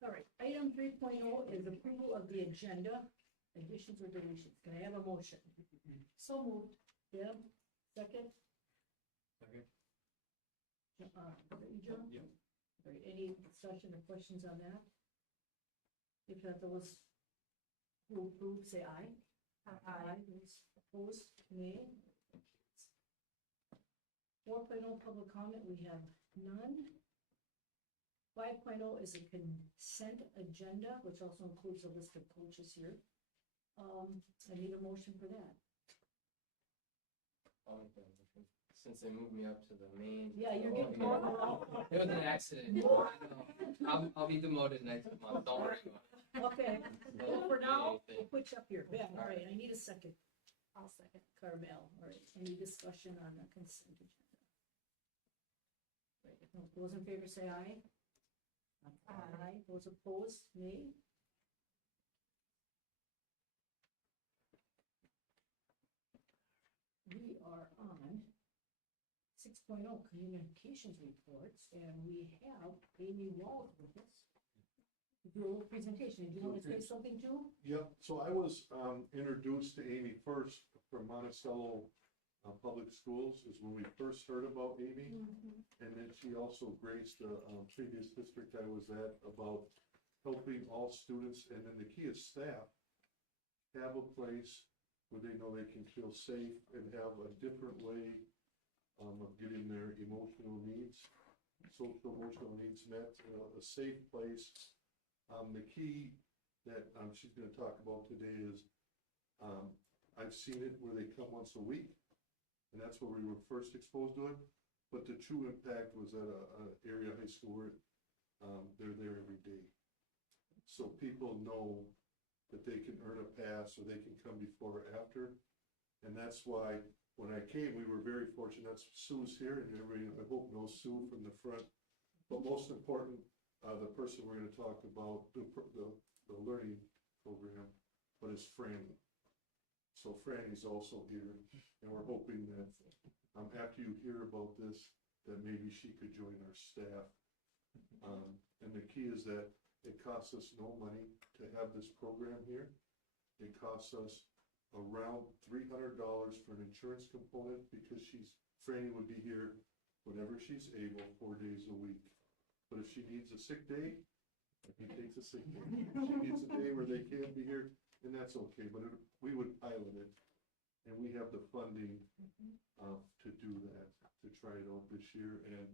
All right, item 3.0 is approval of the agenda, additions or deletions. Can I have a motion? So moved. Deb, second? Second. Is that you, John? Yep. All right, any discussion or questions on that? If not, those who approve, say aye. Aye. Those opposed, nay. 4.0 public comment, we have none. 5.0 is a consent agenda, which also includes a list of coaches here. I need a motion for that. I'll make that motion. Since they moved me up to the main. Yeah, you're getting called around. It was an accident. I'll be demoted next month. Don't worry about it. Okay, well, for now, we'll Anything. put you up here. Ben, all right, I need a second. I'll second. Carmel, all right, any discussion on the consent agenda? Right, those in favor say aye. Aye. Those opposed, nay. We are on 6.0 communications reports, and we have Amy Wald with us. Do a little presentation. Did you want to say something too? Yep, so I was introduced to Amy first from Monticello Public Schools, is when we first heard about Amy. And then she also graced a previous district I was at about helping all students, and then the key is staff have a place where they know they can feel safe and have a different way of getting their emotional needs, social emotional needs met, a safe place. The key that she's gonna talk about today is, I've seen it where they come once a week, and that's where we were first exposed to it, but the true impact was at a area high school where they're there every day. So people know that they can earn a pass, or they can come before or after, and that's why when I came, we were very fortunate. That's Sue's here, and everybody, I hope, knows Sue from the front, but most important, the person we're gonna talk about, the learning program, but is Franny. So Franny's also here, and we're hoping that, after you hear about this, that maybe she could join our staff. And the key is that it costs us no money to have this program here. It costs us around $300 for an insurance component, because Franny would be here whenever she's able, 4 days a week. But if she needs a sick day, he takes a sick day. If she needs a day where they can't be here, then that's okay, but we would pilot it. And we have the funding to do that, to try it out this year, and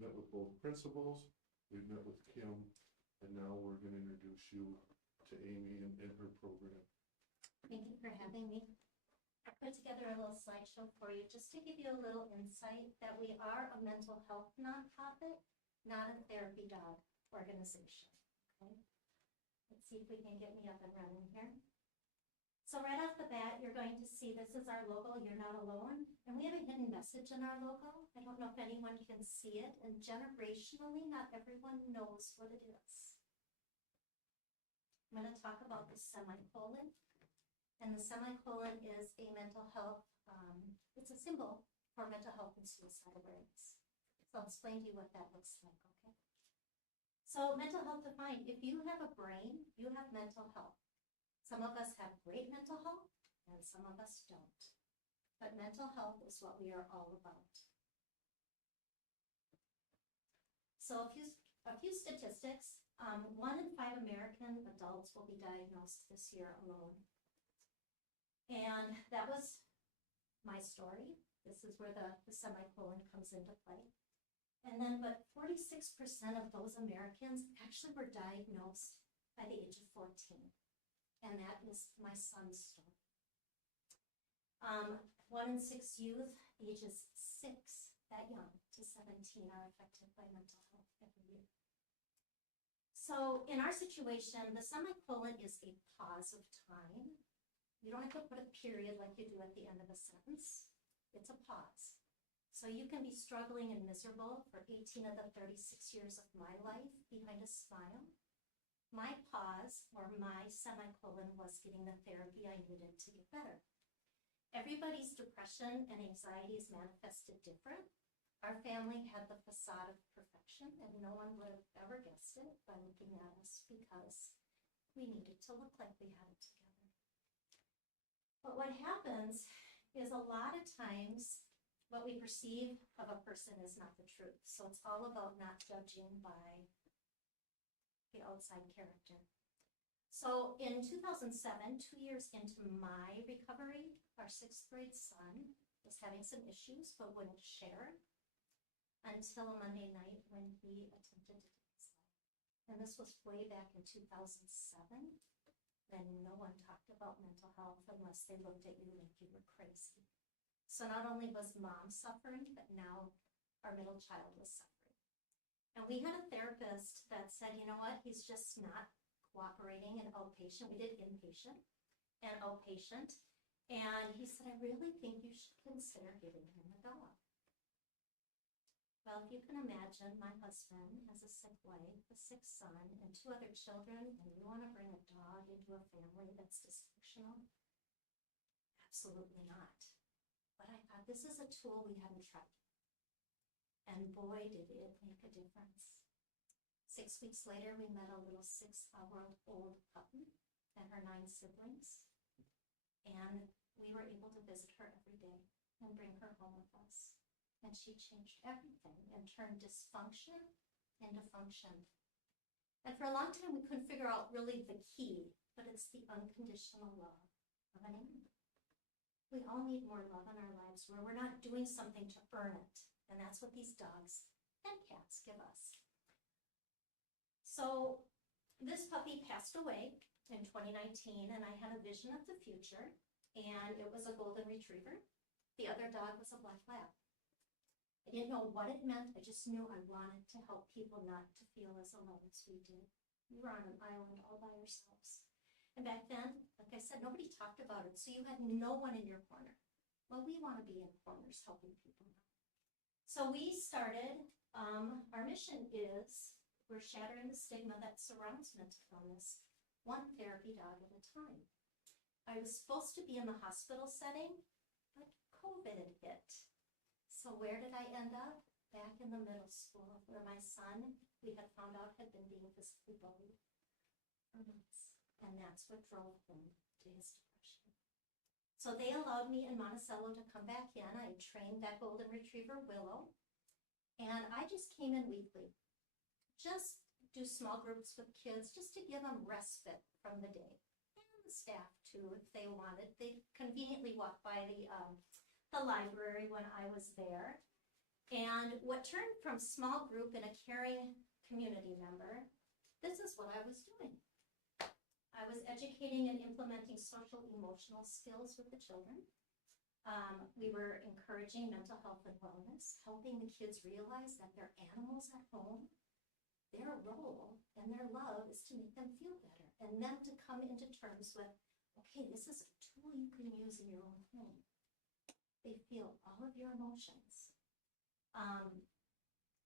met with both principals, we've met with Kim, and now we're gonna introduce you to Amy and her program. Thank you for having me. I put together a little slideshow for you just to give you a little insight that we are a mental health nonprofit, not a therapy dog organization. Okay. Let's see if we can get me up and running here. So right off the bat, you're going to see this is our logo, You're Not Alone. And we have a hidden message in our logo. I don't know if anyone can see it. And generationally, not everyone knows what it is. I'm going to talk about the semicolon. And the semicolon is a mental health, it's a symbol for mental health and suicide awareness. So I'll explain to you what that looks like, okay? So mental health defined, if you have a brain, you have mental health. Some of us have great mental health, and some of us don't. But mental health is what we are all about. So a few statistics. 1 in 5 American adults will be diagnosed this year alone. And that was my story. This is where the semicolon comes into play. And then, but 46% of those Americans actually were diagnosed by the age of 14. And that is my son's story. 1 in 6 youth, ages 6, that young, to 17, are affected by mental health every year. So in our situation, the semicolon is a pause of time. You don't have to put a period like you do at the end of a sentence. It's a pause. So you can be struggling and miserable for 18 of the 36 years of my life behind a smile. My pause, or my semicolon, was getting the therapy I needed to get better. Everybody's depression and anxiety is manifested different. Our family had the facade of perfection, and no one would have ever guessed it by looking at us because we needed to look like we had it together. But what happens is a lot of times what we perceive of a person is not the truth. So it's all about not judging by the outside character. So in 2007, 2 years into my recovery, our 6th grade son was having some issues but wouldn't share until a Monday night when he attempted to take his life. And this was way back in 2007, when no one talked about mental health unless they looked at you like you were crazy. So not only was mom suffering, but now our middle child was suffering. And we had a therapist that said, you know what, he's just not cooperating in outpatient. We did inpatient and outpatient. And he said, I really think you should consider giving him a dog. Well, if you can imagine, my husband has a sick wife, a sick son, and 2 other children, and you want to bring a dog into a family that's dysfunctional? Absolutely not. But I thought, this is a tool we hadn't tried. And boy, did it make a difference. 6 weeks later, we met a little 6-hour-old puppy and her 9 siblings. And we were able to visit her every day and bring her home with us. And she changed everything and turned dysfunction into function. And for a long time, we couldn't figure out really the key, but it's the unconditional love of an animal. We all need more love in our lives where we're not doing something to earn it. And that's what these dogs and cats give us. So this puppy passed away in 2019, and I had a vision of the future, and it was a golden retriever. The other dog was a black lab. I didn't know what it meant. I just knew I wanted to help people not to feel as alone as we did. We were on an island all by ourselves. And back then, like I said, nobody talked about it, so you had no one in your corner. Well, we want to be in corners helping people now. So we started, our mission is, we're shattering the stigma that surrounds mental illness, one therapy dog at a time. I was supposed to be in the hospital setting, but COVID hit. So where did I end up? Back in the middle school, where my son, we had found out, had been being physically bullied for months. And that's what drove him to his depression. So they allowed me in Monticello to come back in. I trained that golden retriever, Willow, and I just came in weekly. Just do small groups with kids, just to give them respite from the day. And the staff too, if they wanted. They conveniently walked by the library when I was there. And what turned from small group and a caring community member, this is what I was doing. I was educating and implementing social emotional skills with the children. We were encouraging mental health and wellness, helping the kids realize that they're animals at home. Their role and their love is to make them feel better, and them to come into terms with, okay, this is a tool you can use in your own home. They feel all of your emotions.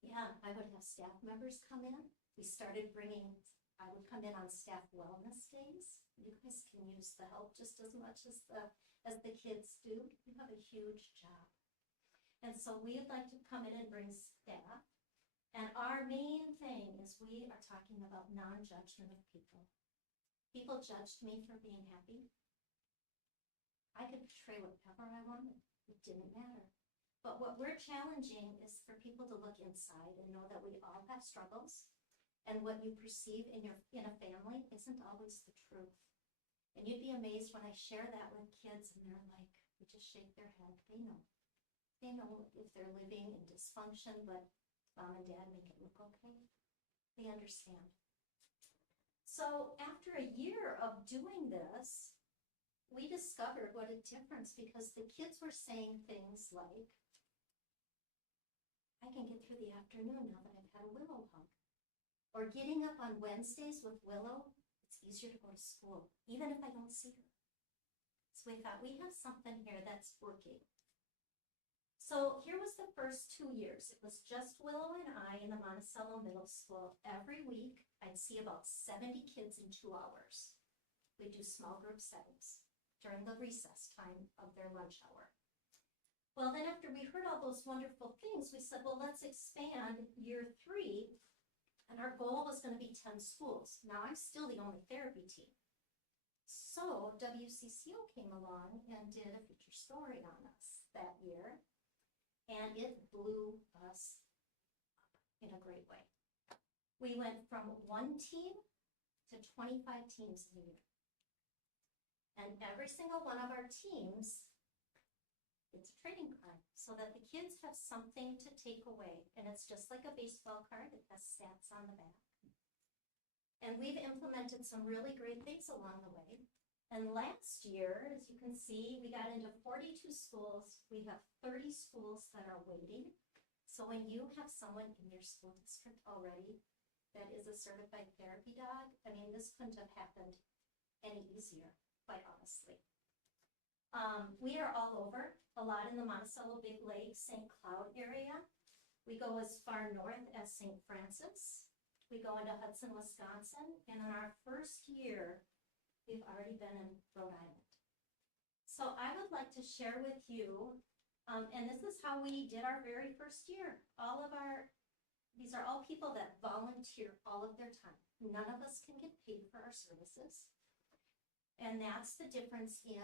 Yeah, I would have staff members come in. We started bringing, I would come in on staff wellness days. You guys can use the help just as much as the kids do. You have a huge job. And so we'd like to come in and bring staff. And our main thing is we are talking about non-judgment of people. People judged me for being happy. I could portray whatever I wanted. It didn't matter. But what we're challenging is for people to look inside and know that we all have struggles. And what you perceive in a family isn't always the truth. And you'd be amazed when I share that with kids and they're like, they just shake their head. They know. They know if they're living in dysfunction, but mom and dad make it look okay. They understand. So after a year of doing this, we discovered what a difference, because the kids were saying things like, I can get through the afternoon now that I've had a Willow hug. Or getting up on Wednesdays with Willow, it's easier to go to school, even if I don't see her. So we thought, we have something here that's working. So here was the first 2 years. It was just Willow and I in the Monticello Middle School. Every week, I'd see about 70 kids in 2 hours. We'd do small group settings during the recess time of their lunch hour. Well, then after we heard all those wonderful things, we said, well, let's expand year 3 And our goal was gonna be 10 schools. Now, I'm still the only therapy team. So WCCO came along and did a feature story on us that year, and it blew us up in a great way. We went from 1 team to 25 teams in a year. And every single one of our teams, it's a trading card so that the kids have something to take away. And it's just like a baseball card, it has stats on the back. And we've implemented some really great things along the way. And last year, as you can see, we got into 42 schools. We have 30 schools that are waiting. So when you have someone in your school district already that is a certified therapy dog, I mean, this couldn't have happened any easier, quite honestly. We are all over, a lot in the Monticello, Big Lake, St. Cloud area. We go as far north as St. Francis. We go into Hudson, Wisconsin, and in our first year, we've already been in Rhode Island. So I would like to share with you, and this is how we did our very first year. These are all people that volunteer all of their time. None of us can get paid for our services. And that's the difference in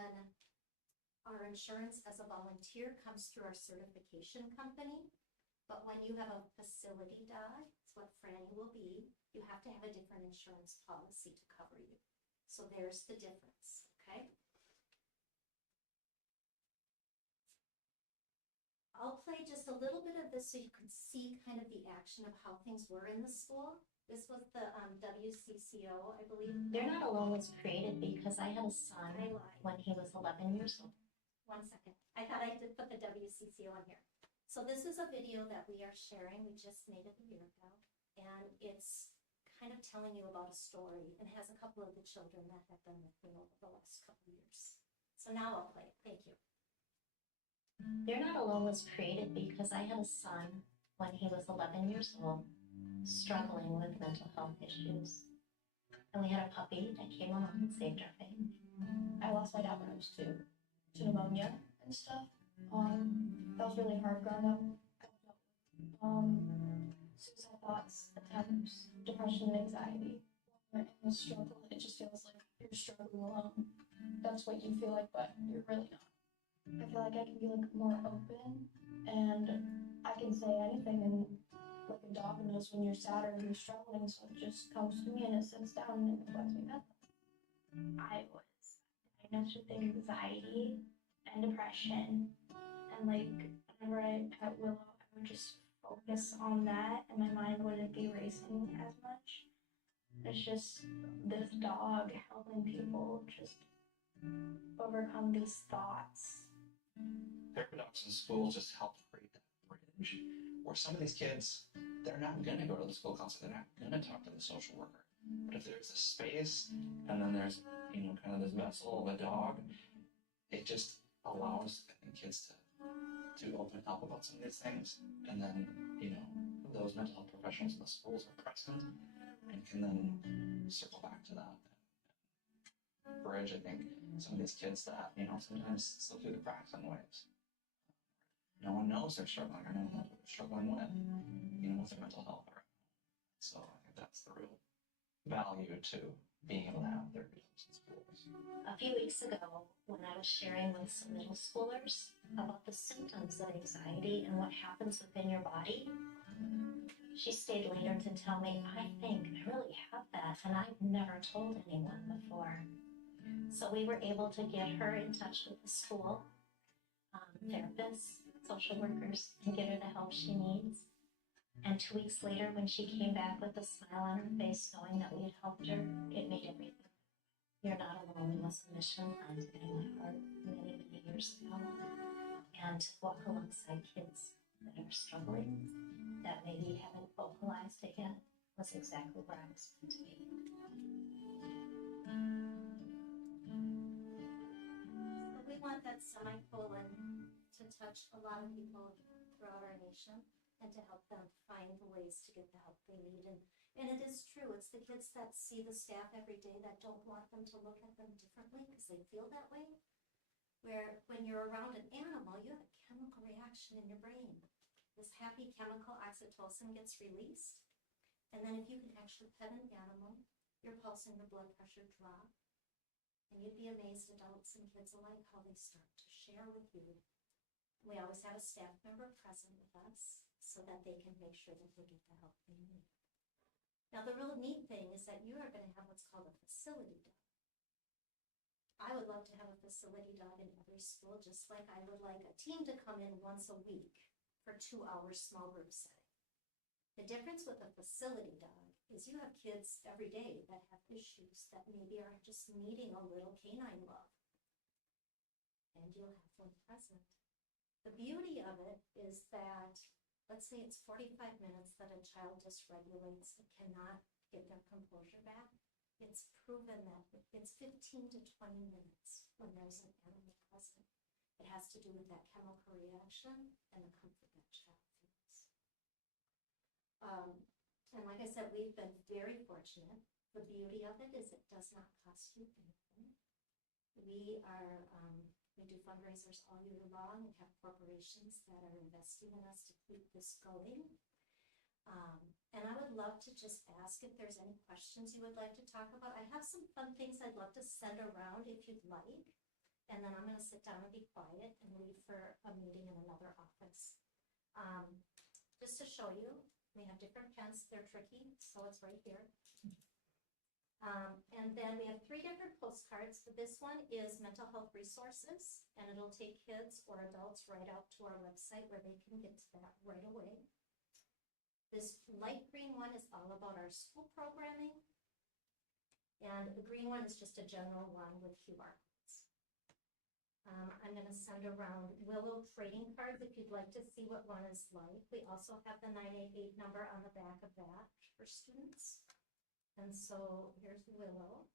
our insurance as a volunteer comes through our certification company. But when you have a facility dog, it's what Franny will be, you have to have a different insurance policy to cover you. So there's the difference, okay? I'll play just a little bit of this so you can see kind of the action of how things were in the school. This was the WCCO, I believe. They're Not Alone was created because I had a son I lied. when he was 11 years old. 1 second. I thought I did put the WCCO on here. So this is a video that we are sharing. We just made it a year ago. And it's kind of telling you about a story and has a couple of the children that have been with me over the last couple of years. So now I'll play it. Thank you. They're Not Alone was created because I had a son when he was 11 years old, struggling with mental health issues. And we had a puppy that came along and saved our family. I lost my dad when I was 2 to pneumonia and stuff. That was really hard growing up. Suicide thoughts, attempts, depression, and anxiety. When you're in a struggle, it just feels like you're struggling alone. That's what you feel like, but you're really not. I feel like I can be like more open, and I can say anything, and like a dog knows when you're sad or you're struggling, so it just comes to me and it sits down and it lets me vent. I was diagnosed with anxiety and depression, and like whenever I pet Willow, I would just focus on that and my mind wouldn't be racing as much. It's just this dog helping people just overcome these thoughts. Therapy dogs in school just help create that bridge where some of these kids, they're not going to go to the school counselor, they're not going to talk to the social worker. But if there's a space and then there's, kind of this vessel of a dog, it just allows, I think, kids to open up about some of these things. And then, those mental health professionals in the schools are present and can then circle back to that. Bridge, I think, some of these kids that, sometimes slip through the cracks in ways. No one knows they're struggling, or no one knows what they're struggling with, with their mental health. So I think that's the real value to being able to have therapy in schools. A few weeks ago, when I was sharing with some middle schoolers about the symptoms of anxiety and what happens within your body, she stayed later to tell me, I think I really have that, and I've never told anyone before. So we were able to get her in touch with the school, therapists, social workers, and get her the help she needs. And 2 weeks later, when she came back with a smile on her face, knowing that we had helped her, it made everything. You're Not Alone was a mission planted in my heart many, many years ago. And to walk alongside kids that are struggling, that maybe haven't vocalized it yet, was exactly where I was meant to be. So we want that semicolon to touch a lot of people throughout our nation and to help them find the ways to get the help they need. And it is true, it's the kids that see the staff every day that don't want them to look at them differently because they feel that way. Where when you're around an animal, you have a chemical reaction in your brain. This happy chemical oxytocin gets released. And then if you can actually pet an animal, your pulse and your blood pressure drop. And you'd be amazed, adults and kids alike, how they start to share with you. We always have a staff member present with us so that they can make sure that they get the help they need. Now, the real neat thing is that you are going to have what's called a facility dog. I would love to have a facility dog in every school, just like I would like a team to come in once a week for 2 hours small group setting. The difference with a facility dog is you have kids every day that have issues that maybe are just needing a little canine love. And you'll have one present. The beauty of it is that, let's say it's 45 minutes that a child dysregulates and cannot get their composure back. It's proven that it's 15 to 20 minutes when there's an animal present. It has to do with that chemical reaction and the comfort that child feels. And like I said, we've been very fortunate. The beauty of it is it does not cost you anything. We do fundraisers all year long. We have corporations that are investing in us to keep this going. And I would love to just ask if there's any questions you would like to talk about. I have some fun things I'd love to send around if you'd like. And then I'm going to sit down and be quiet and leave for a meeting in another office. Just to show you, we have different pens. They're tricky, so it's right here. And then we have 3 different postcards. This one is mental health resources, and it'll take kids or adults right out to our website where they can get to that right away. This light green one is all about our school programming, and the green one is just a general one with QR codes. I'm going to send around Willow trading cards if you'd like to see what one is like. We also have the 988 number on the back of that for students. And so here's Willow.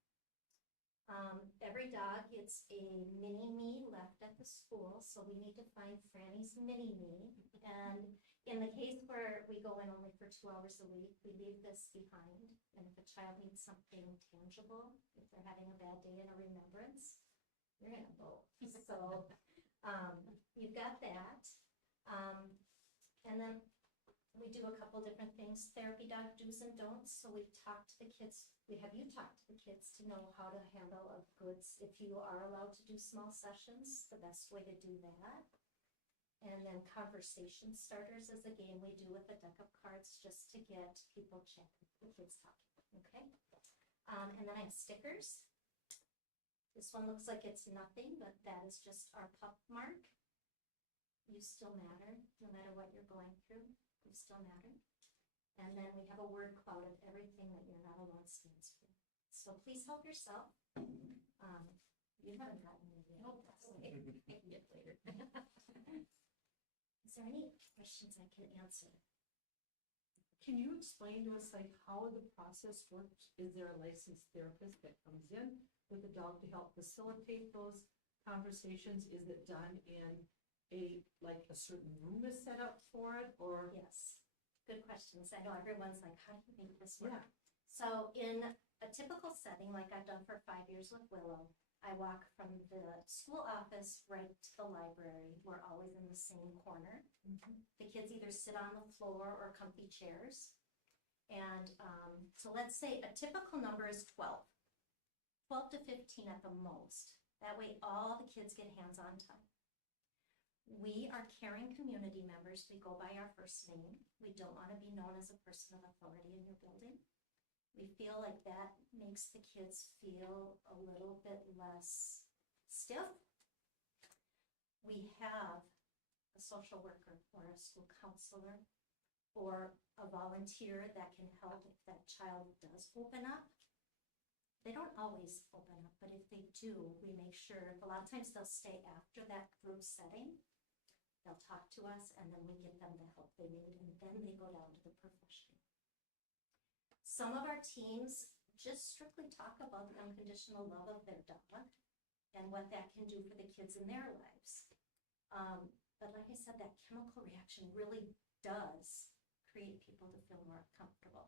Every dog gets a mini-me left at the school, so we need to find Franny's mini-me. And in the case where we go in only for 2 hours a week, we leave this behind. And if a child needs something tangible, if they're having a bad day and a remembrance, you're gonna go. So you've got that. And then we do a couple different things, therapy dog do's and don'ts. So we've talked to the kids, we have you talk to the kids to know how to handle a goods. If you are allowed to do small sessions, the best way to do that. And then conversation starters is a game we do with a deck of cards just to get people chatting, the kids talking, okay? And then I have stickers. This one looks like it's nothing, but that is just our pup mark. You still matter, no matter what you're going through. You still matter. And then we have a word cloud of everything that You're Not Alone stands for. So please help yourself. You haven't gotten it yet. Nope, that's okay. I can get later. Is there any questions I can answer? Can you explain to us like how the process works? Is there a licensed therapist that comes in with the dog to help facilitate those conversations? Is it done in a certain room is set up for it, or? Yes, good questions. I know everyone's like, how do you make this work? Yeah. So in a typical setting, like I've done for 5 years with Willow, I walk from the school office right to the library. We're always in the same corner. Mm-hmm. The kids either sit on the floor or comfy chairs. And so let's say a typical number is 12 to 15 at the most. That way all the kids get hands-on time. We are caring community members. We go by our first name. We don't want to be known as a person of authority in your building. We feel like that makes the kids feel a little bit less stiff. We have a social worker or a school counselor or a volunteer that can help if that child does open up. They don't always open up, but if they do, we make sure, a lot of times they'll stay after that group setting. They'll talk to us, and then we give them the help they need, and then they go down to the professional. Some of our teams just strictly talk about the unconditional love of their dog and what that can do for the kids in their lives. But like I said, that chemical reaction really does create people to feel more comfortable.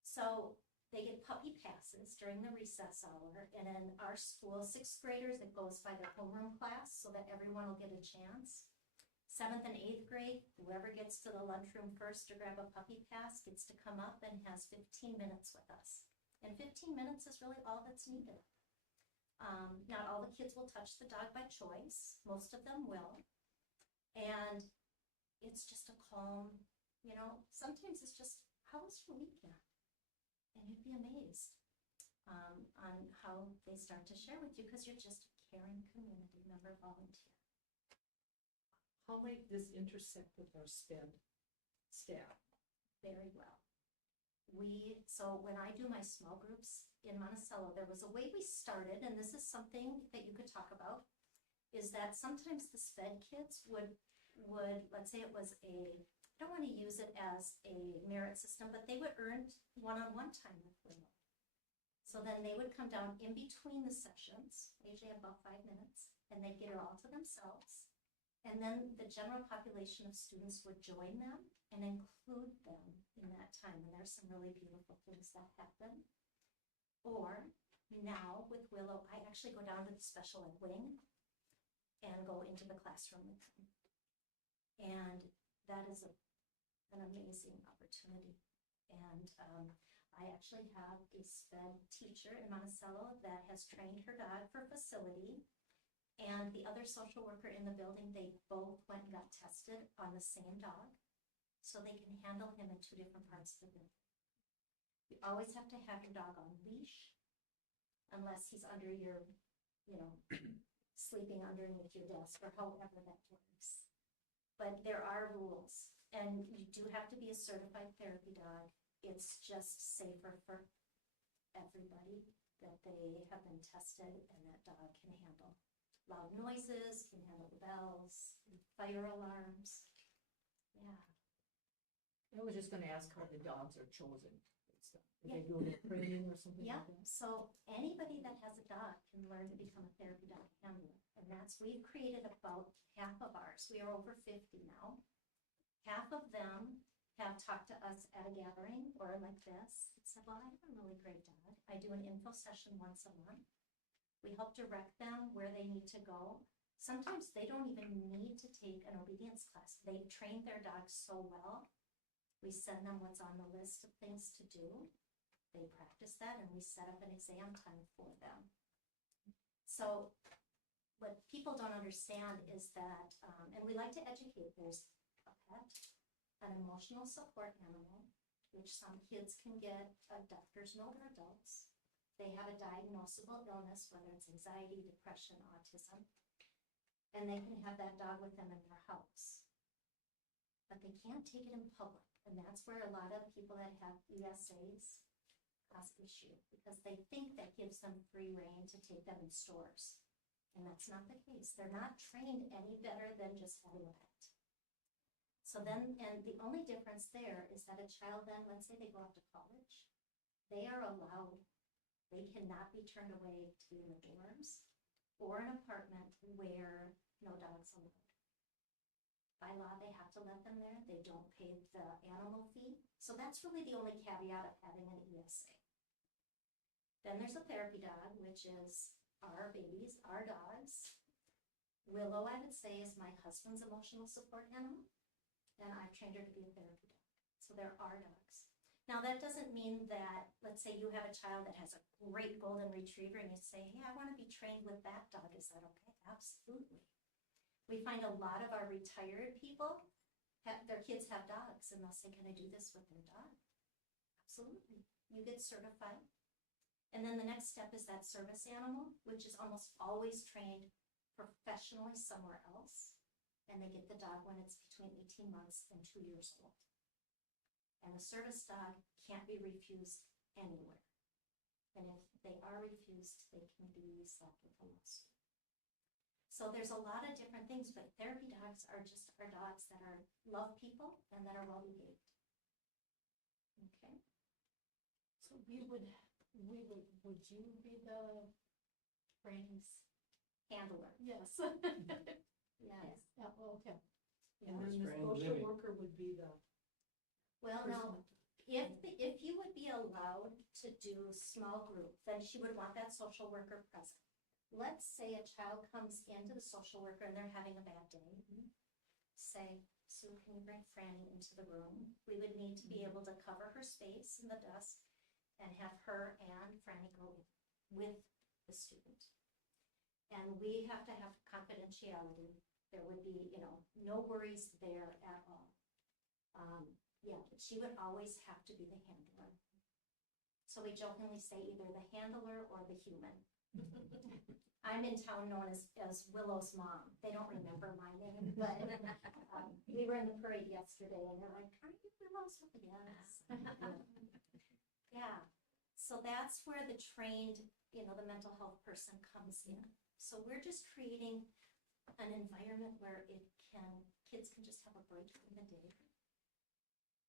So they get puppy passes during the recess hour, and in our school, 6th graders, it goes by their homeroom class so that everyone will get a chance. 7th and 8th grade, whoever gets to the lunchroom first to grab a puppy pass gets to come up and has 15 minutes with us. And 15 minutes is really all that's needed. Not all the kids will touch the dog by choice. Most of them will. And it's just a calm, you know, sometimes it's just, how was your weekend? And you'd be amazed on how they start to share with you because you're just a caring community member volunteer. How might this intersect with our SPED staff? Very well. So when I do my small groups in Monticello, there was a way we started, and this is something that you could talk about, is that sometimes the SPED kids would, let's say it was I don't want to use it as a merit system, but they would earn one-on-one time with Willow. So then they would come down in between the sessions, usually about 5 minutes, and they'd get it all to themselves. And then the general population of students would join them and include them in that time. And there's some really beautiful things that happen. Or now with Willow, I actually go down to the special ed wing and go into the classroom with them. And that is an amazing opportunity. And I actually have a SPED teacher in Monticello that has trained her dog for facility. And the other social worker in the building, they both went and got tested on the same dog so they can handle him in 2 different parts of the building. You always have to have your dog on leash unless he's under your, you know, sleeping underneath your desk or however that works. But there are rules, and you do have to be a certified therapy dog. It's just safer for everybody that they have been tested and that dog can handle loud noises, can handle the bells, fire alarms. Yeah. I was just gonna ask how the dogs are chosen. Are Yeah. they doing a training or something Yeah, like that? so anybody that has a dog can learn to become a therapy dog handler. And we've created about half of ours. We are over 50 now. Half of them have talked to us at a gathering or like this and said, well, I have a really great dog. I do an info session once a month. We help direct them where they need to go. Sometimes they don't even need to take an obedience class. They've trained their dogs so well. We send them what's on the list of things to do. They practice that and we set up an exam time for them. So what people don't understand is that, and we like to educate, there's a pet, an emotional support animal, which some kids can get a doctor's note or adults. They have a diagnosable illness, whether it's anxiety, depression, autism, and they can have that dog with them in their house. But they can't take it in public, and that's where a lot of people that have ESAs cause issue, because they think that gives them free rein to take them in stores. And that's not the case. They're not trained any better than just having a pet. So then, and the only difference there is that a child then, let's say they go off to college, they are allowed. They cannot be turned away to be in the dorms or an apartment where no dogs allowed. By law, they have to let them there. They don't pay the animal fee. So that's really the only caveat of having an ESA. Then there's a therapy dog, which is our babies, our dogs. Willow, I would say, is my husband's emotional support animal, and I've trained her to be a therapy dog. So there are dogs. Now, that doesn't mean that, let's say you have a child that has a great golden retriever and you say, hey, I want to be trained with that dog. Is that okay? Absolutely. We find a lot of our retired people, their kids have dogs, and they'll say, can I do this with their dog? Absolutely. You get certified. And then the next step is that service animal, which is almost always trained professionally somewhere else. And they get the dog when it's between 18 months and 2 years old. And the service dog can't be refused anywhere. And if they are refused, they can be slapped with a lawsuit. So there's a lot of different things, but therapy dogs are just our dogs that love people and that are well behaved. Okay. So would you be the Frank's Handler. Yes. Yes. Yeah, well, okay. Yeah, And then the Spring social living. worker would be the Well, no, person. if you would be allowed to do small group, then she would want that social worker present. Let's say a child comes into the social worker and they're having a bad day. say, Sue, can you bring Franny into the room? We would need to be able to cover her space in the desk and have her and Franny go with the student. And we have to have confidentiality. There would be, no worries there at all. Yeah, but she would always have to be the handler. So we jokingly say either the handler or the human. I'm in town known as Willow's mom. They don't remember my name, but we were in the parade yesterday and they're like, are you Willow's? Yes. Yeah. So that's where the trained, the mental health person comes in. So we're just creating an environment where kids can just have a break from the day.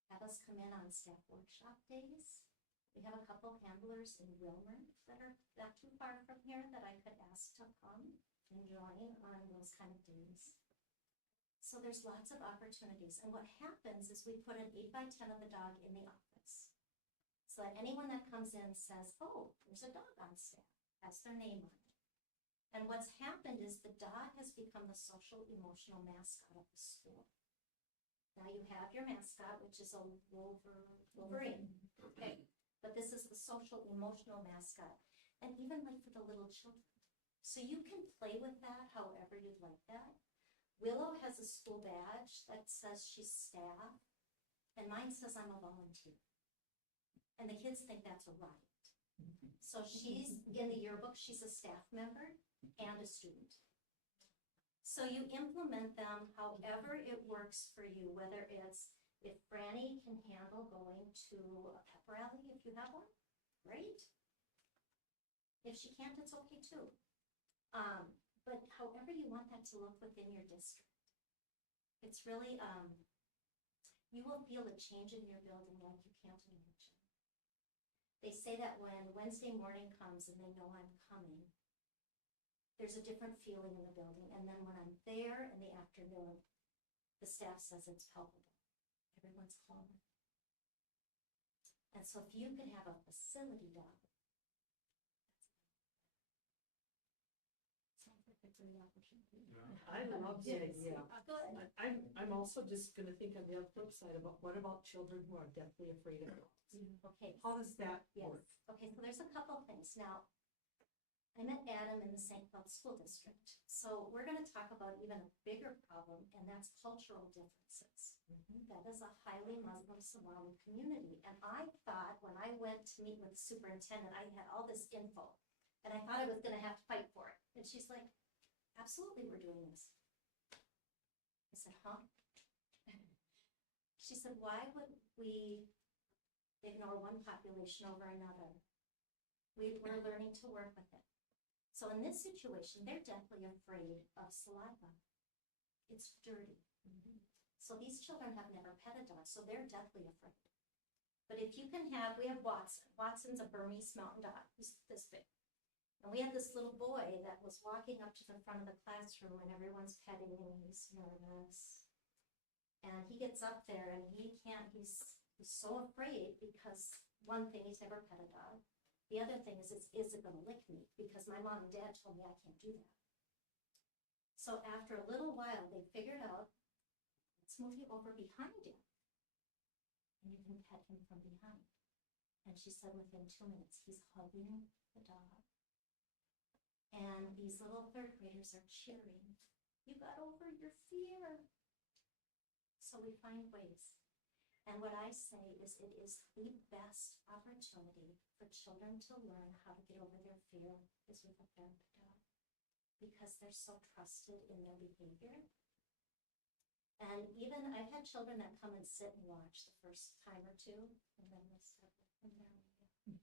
Have us come in on staff workshop days. We have a couple handlers in Wilmer that are not too far from here that I could ask to come and join on those kind of days. So there's lots of opportunities. And what happens is we put an 8x10 of the dog in the office. So that anyone that comes in says, oh, there's a dog on staff, has their name on it. And what's happened is the dog has become the social emotional mascot of the school. Now you have your mascot, which is a Wolverine. Okay. But this is the social emotional mascot. And even like for the little children. So you can play with that however you'd like that. Willow has a school badge that says she's staff. And mine says I'm a volunteer. And the kids think that's a riot. So she's in the yearbook, she's a staff member and a student. So you implement them however it works for you, whether it's if Franny can handle going to a pep rally, if you have one, great. If she can't, it's okay too. But however you want that to look within your district. It's really, you will feel a change in your building like you can't imagine. They say that when Wednesday morning comes and they know I'm coming, there's a different feeling in the building. And then when I'm there in the afternoon, the staff says it's palpable. Everyone's calmer. And so if you could have a facility dog, sounds like a great opportunity. I love the idea. Good. I'm also just gonna think on the flip side about what about children who are deathly afraid of dogs? Okay. How does that work? Yes. Okay, so there's a couple of things. Now, I met Adam in the St. Cloud School District. So we're going to talk about even a bigger problem, and that's cultural differences. That is a highly Muslim Somali community. And I thought when I went to meet with the superintendent, I had all this info, and I thought I was going to have to fight for it. And she's like, absolutely, we're doing this. I said, huh? She said, why would we ignore one population over another? We're learning to work with it. So in this situation, they're deathly afraid of saliva. It's dirty. So these children have never pet a dog, so they're deathly afraid. But if you can have, we have Watson. Watson's a Burmese mountain dog. He's this big. And we had this little boy that was walking up to the front of the classroom and everyone's petting him. He's nervous. And he gets up there and he can't, he's so afraid because one thing, he's never pet a dog. The other thing is it going to lick me? Because my mom and dad told me I can't do that. So after a little while, they figured out, let's move you over behind him. And you can pet him from behind. And she said within 2 minutes, he's hugging the dog. And these little third graders are cheering. You got over your fear. So we find ways. And what I say is it is the best opportunity for children to learn how to get over their fear is with a therapy dog. Because they're so trusted in their behavior. And even I've had children that come and sit and watch the first time or two, and then we'll start with them down again.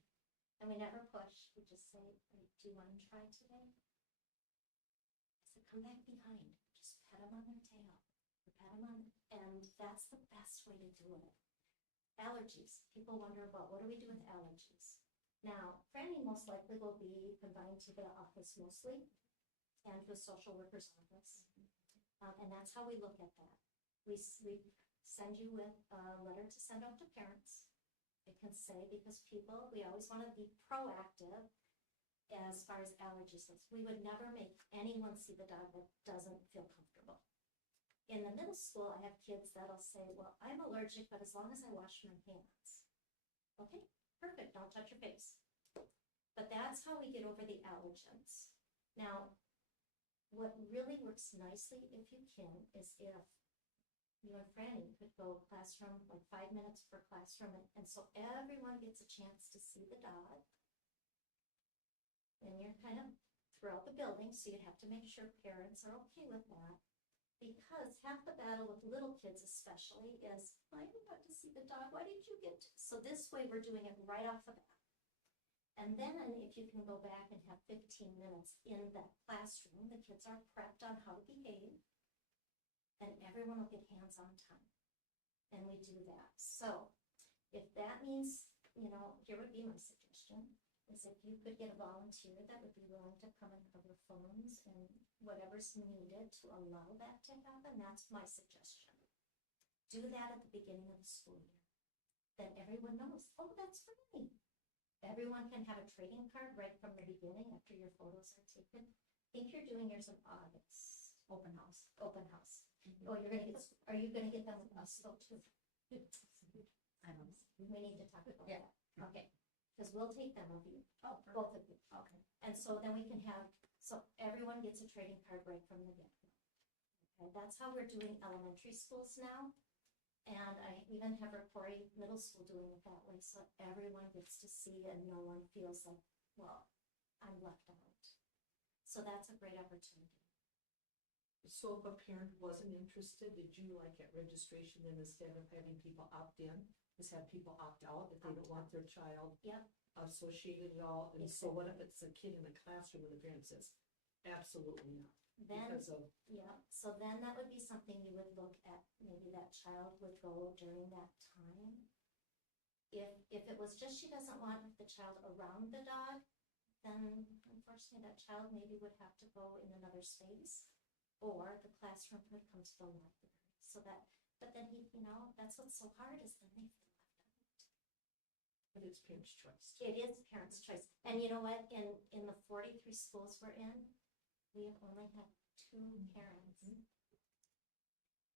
And we never push, we just say, do you want to try today? I said, come back behind, just pet them on their tail. Pet them on, and that's the best way to do it. Allergies. People wonder about what do we do with allergies? Now, Franny most likely will be confined to the office mostly, and to a social worker's office. And that's how we look at that. We send you with a letter to send out to parents. It can say, because people, we always want to be proactive as far as allergies. We would never make anyone see the dog that doesn't feel comfortable. In the middle school, I have kids that'll say, well, I'm allergic, but as long as I wash my hands. Okay, perfect, don't touch your face. But that's how we get over the allergens. Now, what really works nicely, if you can, is if you and Franny could go classroom, like 5 minutes per classroom, and so everyone gets a chance to see the dog. And you're kind of throughout the building, so you have to make sure parents are okay with that. Because half the battle with little kids especially is, I got to see the dog, why didn't you get to? So this way we're doing it right off the bat. And then if you can go back and have 15 minutes in that classroom, the kids are prepped on how to behave. And everyone will get hands-on time. And we do that. So if that means, here would be my suggestion, is if you could get a volunteer that would be willing to come and cover phones and whatever's needed to allow that to happen, that's my suggestion. Do that at the beginning of the school year. Then everyone knows, oh, that's for me. Everyone can have a trading card right from the beginning after your photos are taken. I think you're doing yours in August. Open house. Open house. Oh, are you gonna get them with us though too? I don't know. We need to talk about Yeah. that. Okay, because we'll take them of you, Oh, both of you. okay. And so then we can have, so everyone gets a trading card right from the get-go. Okay, that's how we're doing elementary schools now. And I even have Corey Middle School doing it that way, so everyone gets to see and no one feels like, well, I'm left out. So that's a great opportunity. So if a parent wasn't interested, did you like at registration then instead of having people opt in, just have people opt out if they don't want their child Yep. associated at all? And so what if it's a kid in a classroom and the parent says, absolutely not? Then, Because of, yeah, so then that would be something you would look at, maybe that child would go during that time. If it was just she doesn't want the child around the dog, then unfortunately that child maybe would have to go in another space. Or the classroom could come to the library. So that, but then that's what's so hard is then they feel left out. but it's parent's choice. It is parents' choice. And you know what, in the 43 schools we're in, we have only had 2 parents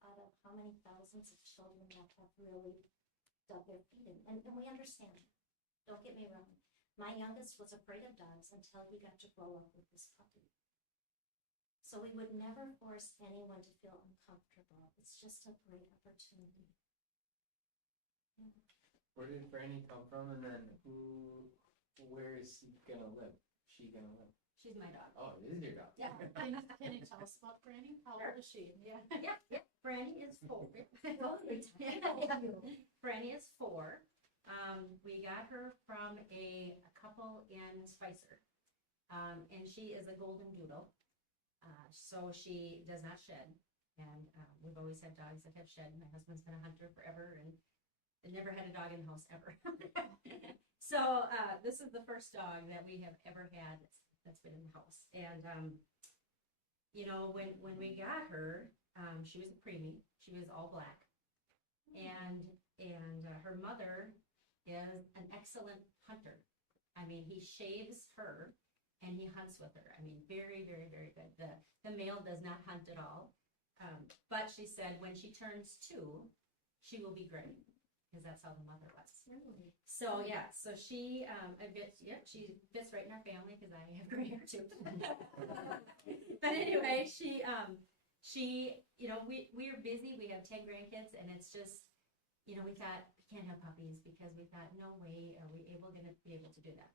out of how many thousands of children that have really dug their feet in. And we understand that. Don't get me wrong. My youngest was afraid of dogs until he got to grow up with this puppy. So we would never force anyone to feel uncomfortable. It's just a great opportunity. Yeah. Where did Franny come from, and then where is he gonna live? She gonna live? She's my dog. Oh, it is your dog. Yeah, can you tell us about Franny? How old is she? Yeah. Yeah, Franny is 4. Franny is 4. We got her from a couple in Spicer. And she is a golden doodle. So she does not shed. And we've always had dogs that have shed. My husband's been a hunter forever and never had a dog in the house ever. So this is the first dog that we have ever had that's been in the house. And, when we got her, she was a preemie. She was all black. And her mother is an excellent hunter. I mean, he shaves her and he hunts with her. I mean, very, very, very good. The male does not hunt at all. But she said when she turns 2, she will be gray, because that's how the mother was. So yeah, so she, she fits right in our family because I have gray hair too. But anyway, she, we are busy. We have 10 grandkids, and it's just, we thought we can't have puppies because we thought, no way are we going to be able to do that.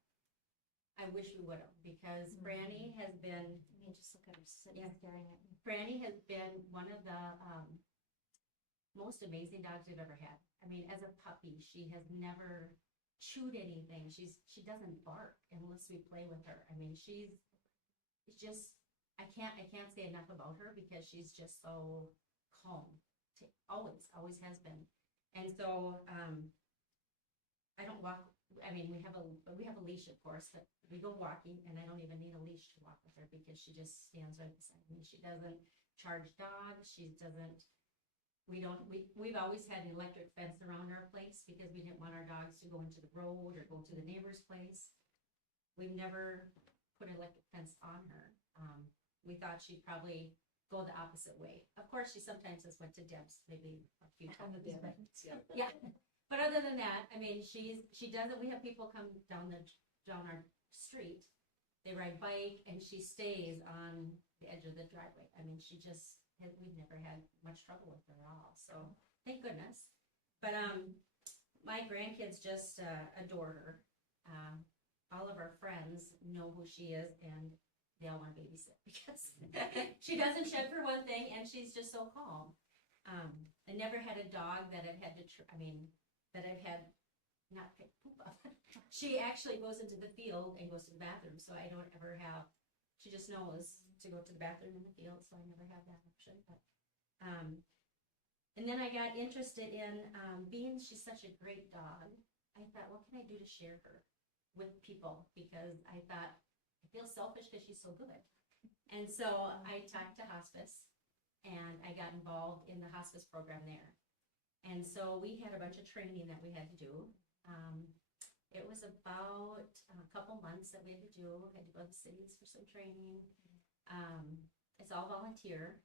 I wish we would have, because Franny has been. I mean, just look at her sitting Yeah. staring at me. Franny has been one of the most amazing dogs we've ever had. I mean, as a puppy, she has never chewed anything. She doesn't bark unless we play with her. I mean, it's just, I can't say enough about her because she's just so calm. Always has been. And so, I don't walk. I mean, we have a leash, of course, but we go walking, and I don't even need a leash to walk with her because she just stands right beside me. She doesn't charge dogs. She doesn't. We've always had an electric fence around our place because we didn't want our dogs to go into the road or go to the neighbor's place. We've never put an electric fence on her. We thought she'd probably go the opposite way. Of course, she sometimes has went to Deb's maybe a few On times. the but- dance, yeah. Yeah, but other than that, I mean, she doesn't, we have people come down our street. They ride bike and she stays on the edge of the driveway. I mean, we've never had much trouble with her at all, so thank goodness. But, my grandkids just, adore her. All of our friends know who she is and they all want to babysit because she doesn't shed for one thing and she's just so calm. I never had a dog that I've had to, that I've had not pick poop up. She actually goes into the field and goes to the bathroom, so I don't ever have, she just knows to go to the bathroom in the field, so I never have that option, but, and then I got interested in, being she's such a great dog, I thought, what can I do to share her with people? Because I thought, I feel selfish because she's so good. And so I talked to hospice and I got involved in the hospice program there. And so we had a bunch of training that we had to do. It was about a couple months that we had to do. We had to go to the cities for some training. It's all volunteer,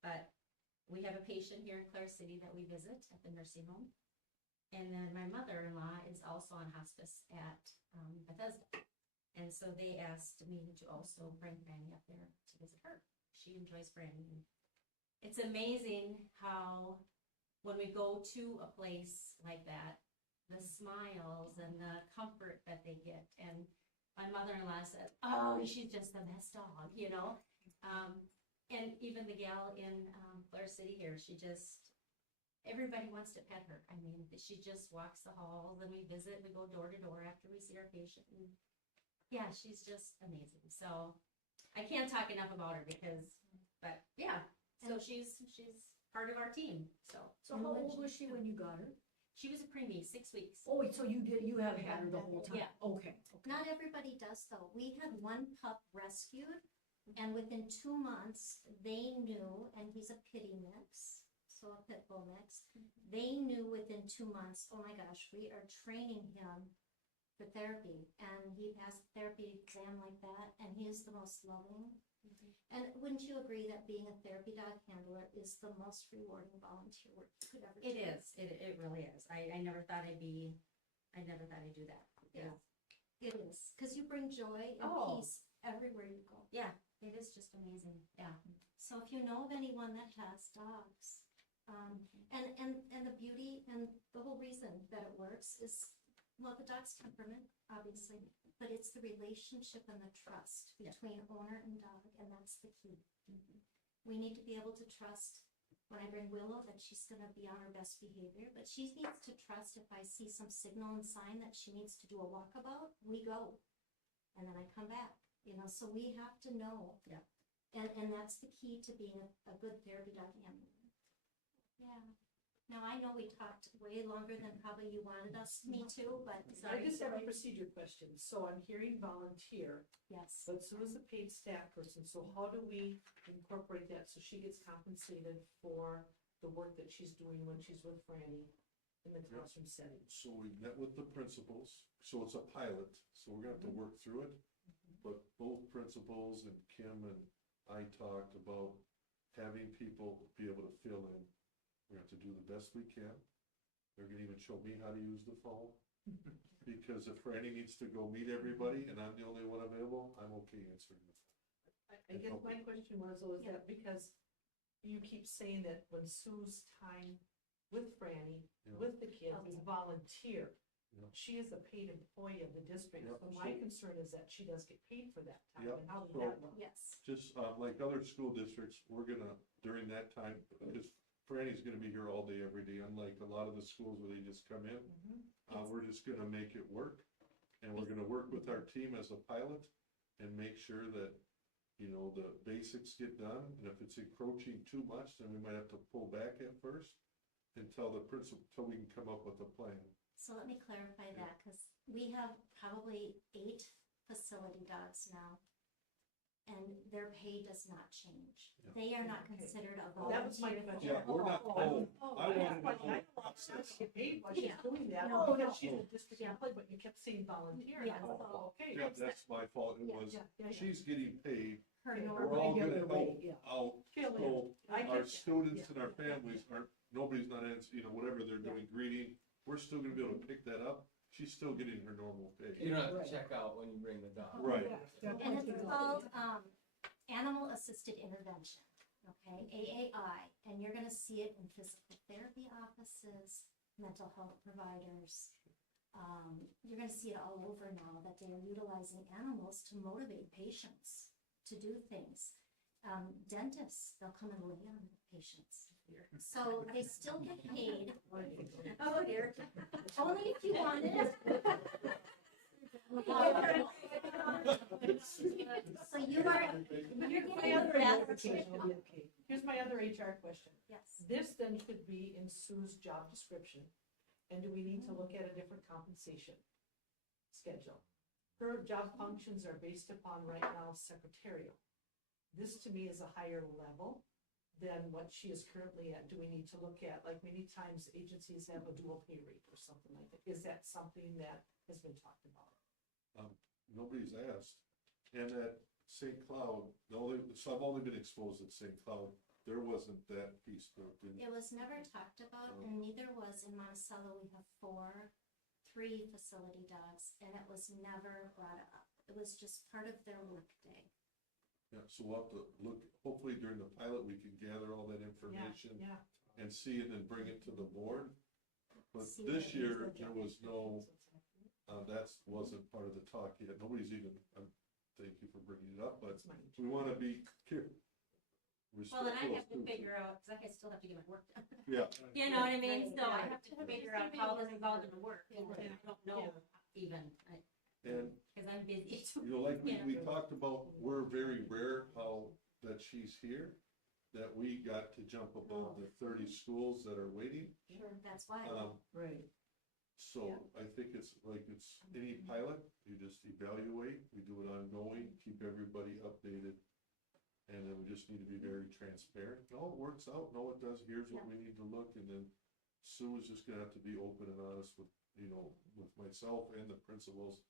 but we have a patient here in Clare City that we visit at the nursing home. And then my mother-in-law is also on hospice at Bethesda. And so they asked me to also bring Franny up there to visit her. She enjoys Franny. It's amazing how when we go to a place like that, the smiles and the comfort that they get. And my mother-in-law said, oh, she's just the best dog, you know? And even the gal in Clare City here, everybody wants to pet her. I mean, she just walks the halls and we visit, we go door to door after we see our patient. And yeah, she's just amazing. So I can't talk enough about her but yeah, so she's part of our team, so. So how old was she when you got her? She was a preemie, 6 weeks. Oh, so you have had her the whole time? Yeah. Okay. Not everybody does though. We had one pup rescued and within 2 months, they knew, and he's a pity mix, so a pit bull mix. They knew within 2 months, oh my gosh, we are training him for therapy. And he passed the therapy exam like that, and he is the most loving. And wouldn't you agree that being a therapy dog handler is the most rewarding volunteer work you could ever do? It is, it really is. I never thought I'd do that. Yeah. It is, because you bring joy and Oh. peace everywhere you go. Yeah, it is just amazing, yeah. So if you know of anyone that has dogs, and the beauty and the whole reason that it works is, well, the dog's temperament, obviously, but it's the relationship and the trust Yeah. between owner and dog, and that's the key. We need to be able to trust when I bring Willow that she's gonna be on her best behavior, but she needs to trust if I see some signal and sign that she needs to do a walkabout, we go. And then I come back, so we have to know. Yeah. And that's the key to being a good therapy dog handler. Yeah. Now, I know we talked way longer than probably you wanted me to, but I just have a procedure question. So I'm hearing volunteer, yes. but so is a paid staff person. So how do we incorporate that so she gets compensated for the work that she's doing when she's with Franny in the classroom setting? So we met with the principals, so it's a pilot, so we're gonna have to work through it. But both principals and Kim and I talked about having people be able to fill in. We're gonna have to do the best we can. They're gonna even show me how to use the phone. Because if Franny needs to go meet everybody and I'm the only one available, I'm okay answering the phone. I guess my question was, is that because you keep saying that when Sue's time with Franny, Yeah. with the kids is volunteer, Yeah. she is a paid employee of the district. Yeah, So my so- concern is that she does get paid for that time. Yeah, And how does so- that work? Yes. Just like other school districts, we're gonna, during that time, because Franny's gonna be here all day, every day, unlike a lot of the schools where they just come in. We're just gonna make it work, and we're gonna work with our team as a pilot and make sure that, the basics get done, and if it's encroaching too much, then we might have to pull back at first until we can come up with a plan. So let me clarify that, because we have probably 8 facility dogs now. and their pay does not change. Yeah. They are not Okay. considered a That was my volunteer. question. Yeah, we're not told. I wanted to know the I process. get paid while she's Yeah. doing that, No, because no. she's a district Yeah. employee, but you kept saying volunteer. and I Yeah. thought, okay. Yeah, that's my fault. It Yeah, was, yeah. she's getting paid. Her Okay, normal. We're all gonna Regular help rate, yeah. out. Fill in. So I get our that. students Yeah. and our families aren't, nobody's not answering, you know, whatever they're doing, greeting, we're still gonna be able to pick that up. She's still getting her normal You pay. don't have Right. to check out when you bring the dog. Right. And it's called, animal assisted intervention, okay, AAI, and you're gonna see it in physical therapy offices, mental health providers. You're gonna see it all over now, that they are utilizing animals to motivate patients to do things. Dentists, they'll come and lay on patients. So they still get paid. Oh, dear. Only if you want it. So you're getting My other that. okay. Here's my other HR question. Yes. This then should be in Sue's job description, and do we need to look at a different compensation schedule? Her job functions are based upon right now secretarial. This to me is a higher level than what she is currently at. Do we need to look at, like many times agencies have a dual pay rate or something like that? Is that something that has been talked about? Nobody's asked. And at St. Cloud, so I've only been exposed at St. Cloud, there wasn't that piece built in. It was never talked about, and neither was in Monticello. We have 3 facility dogs, and it was never brought up. It was just part of their workday. Yeah, so we'll have to look, hopefully during the pilot, we can gather all that information Yeah. and see and then bring it to the board. But See this what year, Is that there job was no, description? that wasn't part of the talk yet. Nobody's even, thank you for bringing it up, but That's mine. we want to be Well, then I have to respectful. figure out, cause I still have to get my work done. Yeah, You know what I mean? Right, So I right. have to figure out how this is all gonna work. Yeah. And I don't know even, and cause I'm busy. you know, like Yeah. we talked about, we're very rare how that she's here, that we got to jump above the 30 schools that are waiting. Sure, that's why. Right. So I think it's like it's any pilot, you just evaluate, we do it ongoing, keep everybody updated. And then we just need to be very transparent. No, it works out. No, it does. Here's what we need to look. And then Sue is just gonna have to be open and honest with, you know, with myself and the principals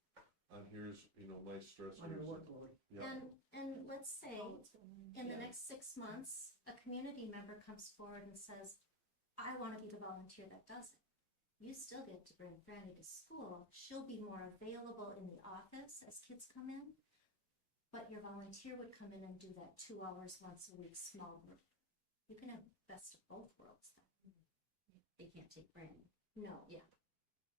on here's, you know, my stressors. On her workload. Yeah, And let's say, Oh, in the yeah. next 6 months, a community member comes forward and says, I want to be the volunteer that does it. You still get to bring Franny to school. She'll be more available in the office as kids come in. But your volunteer would come in and do that 2 hours once a week, small group. You can have best of both worlds then. They can't take Brandy. No, Yeah.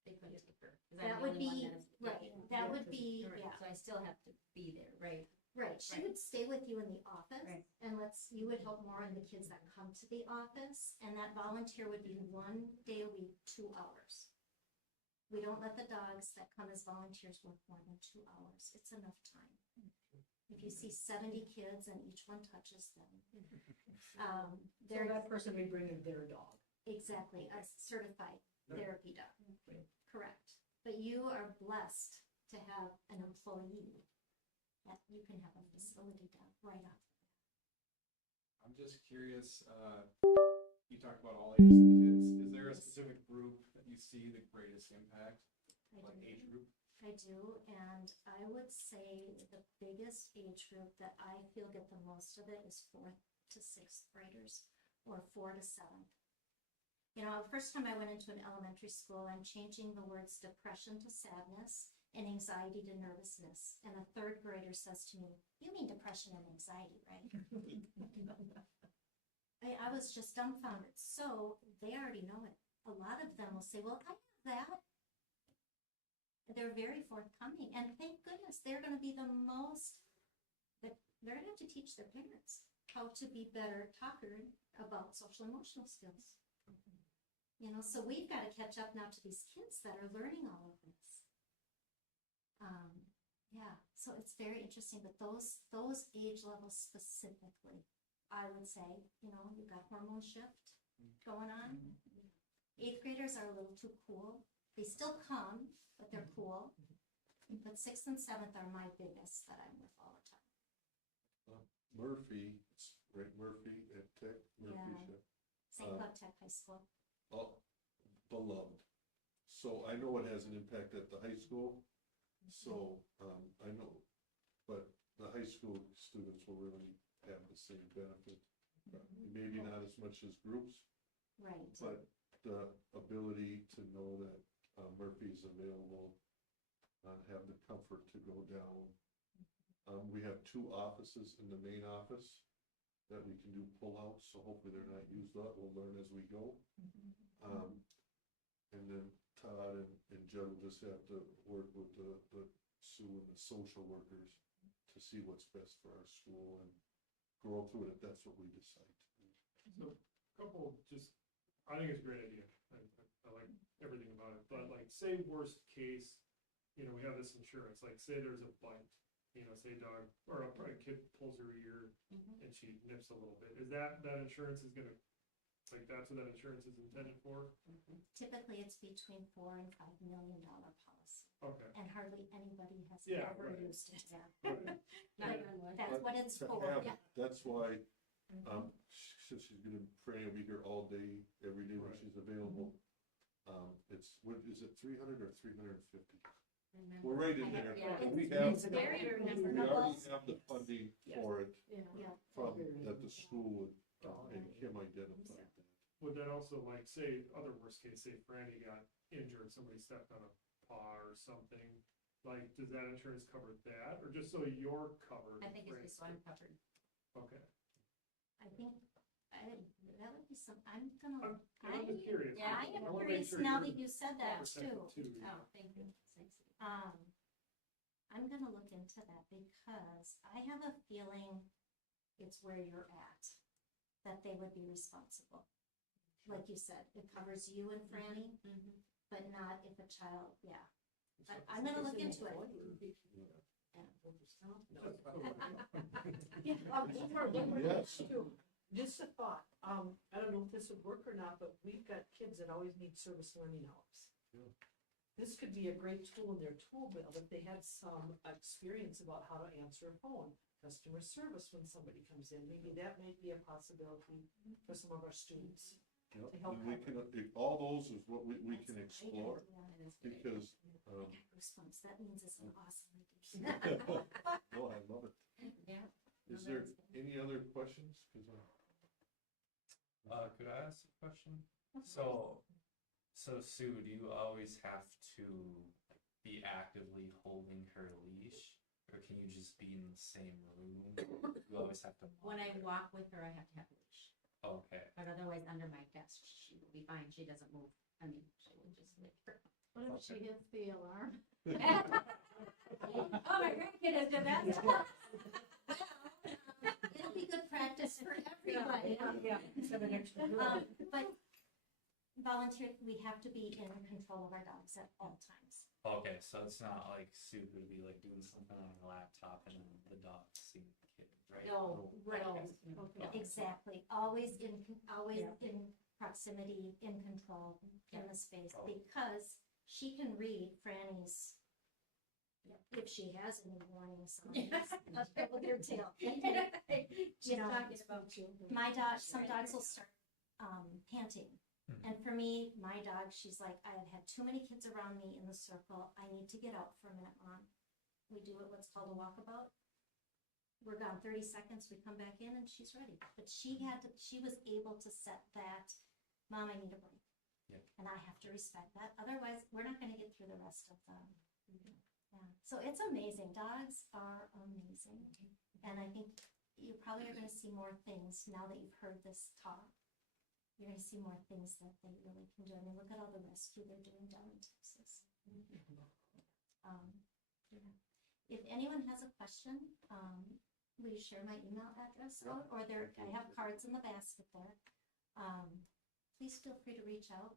They couldn't take her. 'Cause I'm that the would only one be, that is- right, that would be, Right, yeah. So I still have to be there, right? Right, she Right. would stay with you in the office, Right. and you would help more in the kids that come to the office, and that volunteer would be 1 day a week, 2 hours. We don't let the dogs that come as volunteers work more than 2 hours, it's enough time. If you see 70 kids and each one touches them, So they're that person may bring in their dog. exactly a certified therapy dog, Right. correct. But you are blessed to have an employee that you can have a facility dog right off. I'm just curious, you talked about all ages of kids. Is there a specific group that you see the greatest impact, like age group? I do, and I would say the biggest age group that I feel get the most of it is 4th to 6th graders, or 4 to 7th. You know, the first time I went into an elementary school, I'm changing the words depression to sadness and anxiety to nervousness. And a 3rd grader says to me, "You mean depression and anxiety, right?" I was just dumbfounded. So they already know it. A lot of them will say, "Well, I have that." They're very forthcoming, and thank goodness they're going to be the most, that they're going to have to teach their parents how to be better talker about social emotional skills. You know, so we've got to catch up now to these kids that are learning all of this. Yeah, so it's very interesting, but those age levels specifically, I would say, you know, you've got hormone shift going on. 8th graders are a little too cool. They still come, but they're cool. But 6th and 7th are my biggest that I'm with all the time. Murphy, it's right, Murphy at Tech, Murphy, St. Cloud Tech High School. oh, beloved. So I know it has an impact at the high school, so, I know, but the high school students will really have the same benefit. Maybe not as much as groups, Right. but the ability to know that Murphy is available, have the comfort to go down. We have 2 offices in the main office that we can do pullouts, so hopefully they're not used up, we'll learn as we go. And then Todd and Judd will just have to work with the Sue and the social workers to see what's best for our school and grow through it if that's what we decide to do. So, couple, just, I think it's a great idea, I like everything about it, but like, say worst case, you know, we have this insurance, like, say there's a bite, you know, say dog, or a kid pulls her ear, and she nips a little bit, is that insurance is gonna, like, that's what that insurance is intended for? Typically, it's between $4 and $5 million policy, Okay, and hardly anybody has Yeah, ever right. used it. right, That's what it's To for, have yeah. it, that's why, since she's gonna, Franny will be here all day, every day when Right. she's available. It's, what, is it 300 or 350? Remember. We're right in I have- there. yeah, And we It's have, it's very we reasonable. already have the funding for it Yeah. from, that the school and Kim identified that. would that also, like, say, other worst case, say Franny got injured, somebody stepped on a paw or something, like, does that insurance cover that, or just so you're covered? I think it's Franny? just so I'm covered. Okay, I think, that would be some, I'm gonna, I'm just curious. yeah, I I am wanna make curious sure now you're that you said that protected too. too. Oh, thank you. Thanks. I'm gonna look into that because I have a feeling it's where you're at, that they would be responsible. Like you said, it covers you and Franny, but not if a child, yeah. But I'm gonna look into it. Yes. Just a thought, I don't know if this would work or not, but we've got kids that always need service learning hours. Yeah. This could be a great tool in their tool belt if they had some experience about how to answer a phone, customer service when somebody comes in, maybe that might be a possibility for some of our students. Yep, To help and we can, all those is what we can explore, because, I got goosebumps, that means it's an awesome idea. no, I love it. Yeah. Is there any other questions? 'Cause, could I ask a question? So Sue, do you always have to be actively holding her leash, or can you just be in the same room? You always have to. When I monitor? walk with her, I have to have a leash, Okay. but otherwise under my desk, she will be fine. She doesn't move. I mean, she will just live. What if she hits the alarm? Oh, my grandkid has done that. It'll be good practice for everybody. But volunteer, we have to be in control of our dogs at all times. Okay, so it's not like Sue would be like doing something on her laptop and then the dog seeing the kid, right? No, Right. no. Exactly, always in proximity, in control, in the space, Oh. because she can read Franny's, if she has any warning signs, with her tail. You know, my dog, some dogs will start panting. And for me, my dog, she's like, I have had too many kids around me in the circle. I need to get out for a minute, Mom. We do it what's called a walkabout. We're gone 30 seconds, we come back in and she's ready. But she was able to set that, Mom, I need a break. Yeah. And I have to respect that. Otherwise, we're not gonna get through the rest of the, yeah. So it's amazing. Dogs are amazing. And I think you probably are gonna see more things now that you've heard this talk. You're gonna see more things that they really can do. I mean, look at all the rescue they're doing down in Texas. Yeah. If anyone has a question, will you share my email address out? Or I have cards in the basket there. Please feel free to reach out.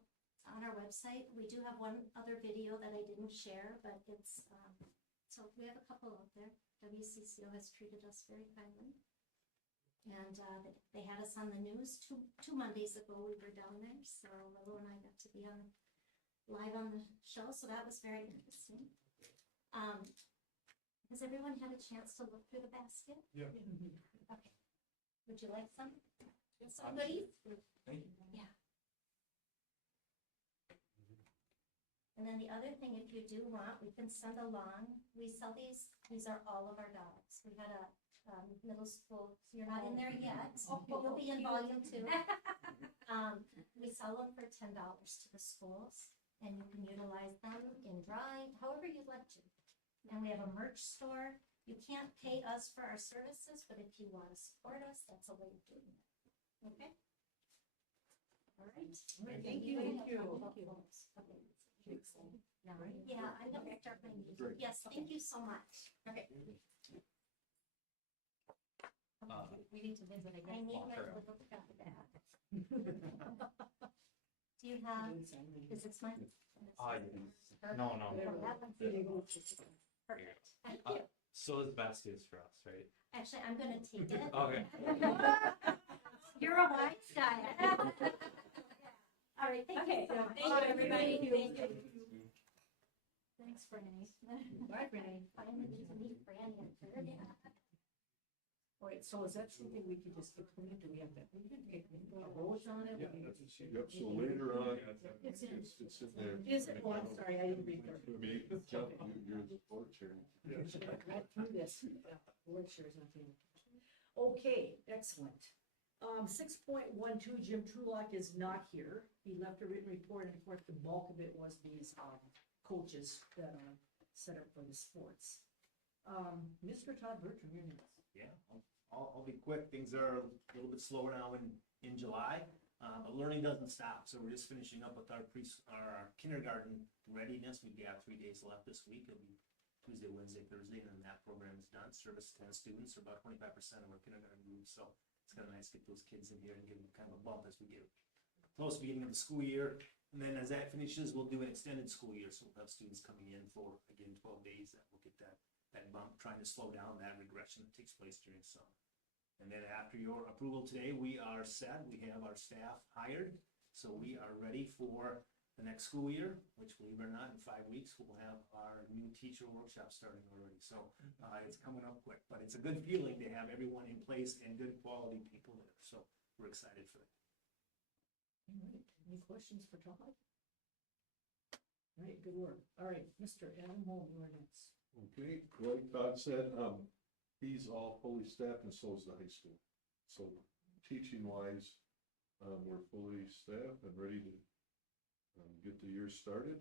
On our website, we do have one other video that I didn't share, but it's, so we have a couple out there. WCCO has treated us very kindly. And they had us on the news two Mondays ago. We were down there, so Lilo and I got to be live on the show, so that was very interesting. Has everyone had a chance to look through the basket? Yeah. Okay. Would you like some? Some goodies? Thank you. Yeah. And then the other thing, if you do want, we can send along, we sell these are all of our dogs. We had a middle school, so you're not in there yet, you'll be in volume 2. We sell them for $10 to the schools, and you can utilize them in drawing, however you'd like to. And we have a merch store. You can't pay us for our services, but if you want to support us, that's a way of doing it. Okay? All right. Thank you. Okay. Yeah, I'm the director of my meeting. Great. Yes, thank you so much. Okay. We need to visit I again. need my little stuff back. Do you have, is this mine? No. Perfect. Thank Uh, you. So this basket is for us, right? Actually, I'm gonna take it. Okay. You're a wise guy. All right, thank you. so much. Thank you, everybody. Thank you. Thanks, Franny. Bye, Franny. Finally get to meet Franny and Third. All right, so is that something we could just include? Do we have that? We can take a vote on it? Yep, so later on, It's in. it's in there. Is it? Oh, I'm sorry, I didn't read that. I mean, Jeff, you're the board chair. I read through this. Board chair is nothing. Okay, excellent. 6.12, Jim Trulock is not here. He left a written report, and of course, the bulk of it was these coaches that are set up for the sports. Mr. Todd Bertram, you're next. Yeah, I'll be quick. Things are a little bit slower now in July, but learning doesn't stop. So we're just finishing up with our kindergarten readiness. We've got 3 days left this week. It'll be Tuesday, Wednesday, Thursday, and then that program is done. Service 10 students, or about 25% of our kindergarten group. So it's kind of nice to get those kids in here and give them kind of a bump as we get close to the beginning of the school year. And then as that finishes, we'll do an extended school year. So we'll have students coming in for, again, 12 days. That will get that bump, trying to slow down that regression that takes place during summer. And then after your approval today, we are set. We have our staff hired. So we are ready for the next school year, which, believe it or not, in 5 weeks, we'll have our new teacher workshop starting already. So it's coming up quick, but it's a good feeling to have everyone in place and good quality people there. So we're excited for it. All right, any questions for Todd? All right, good work. All right, Mr. Adam Holm, you are next. Okay, like Todd said, he's all fully staffed and so is the high school. So teaching wise, we're fully staffed and ready to get the year started.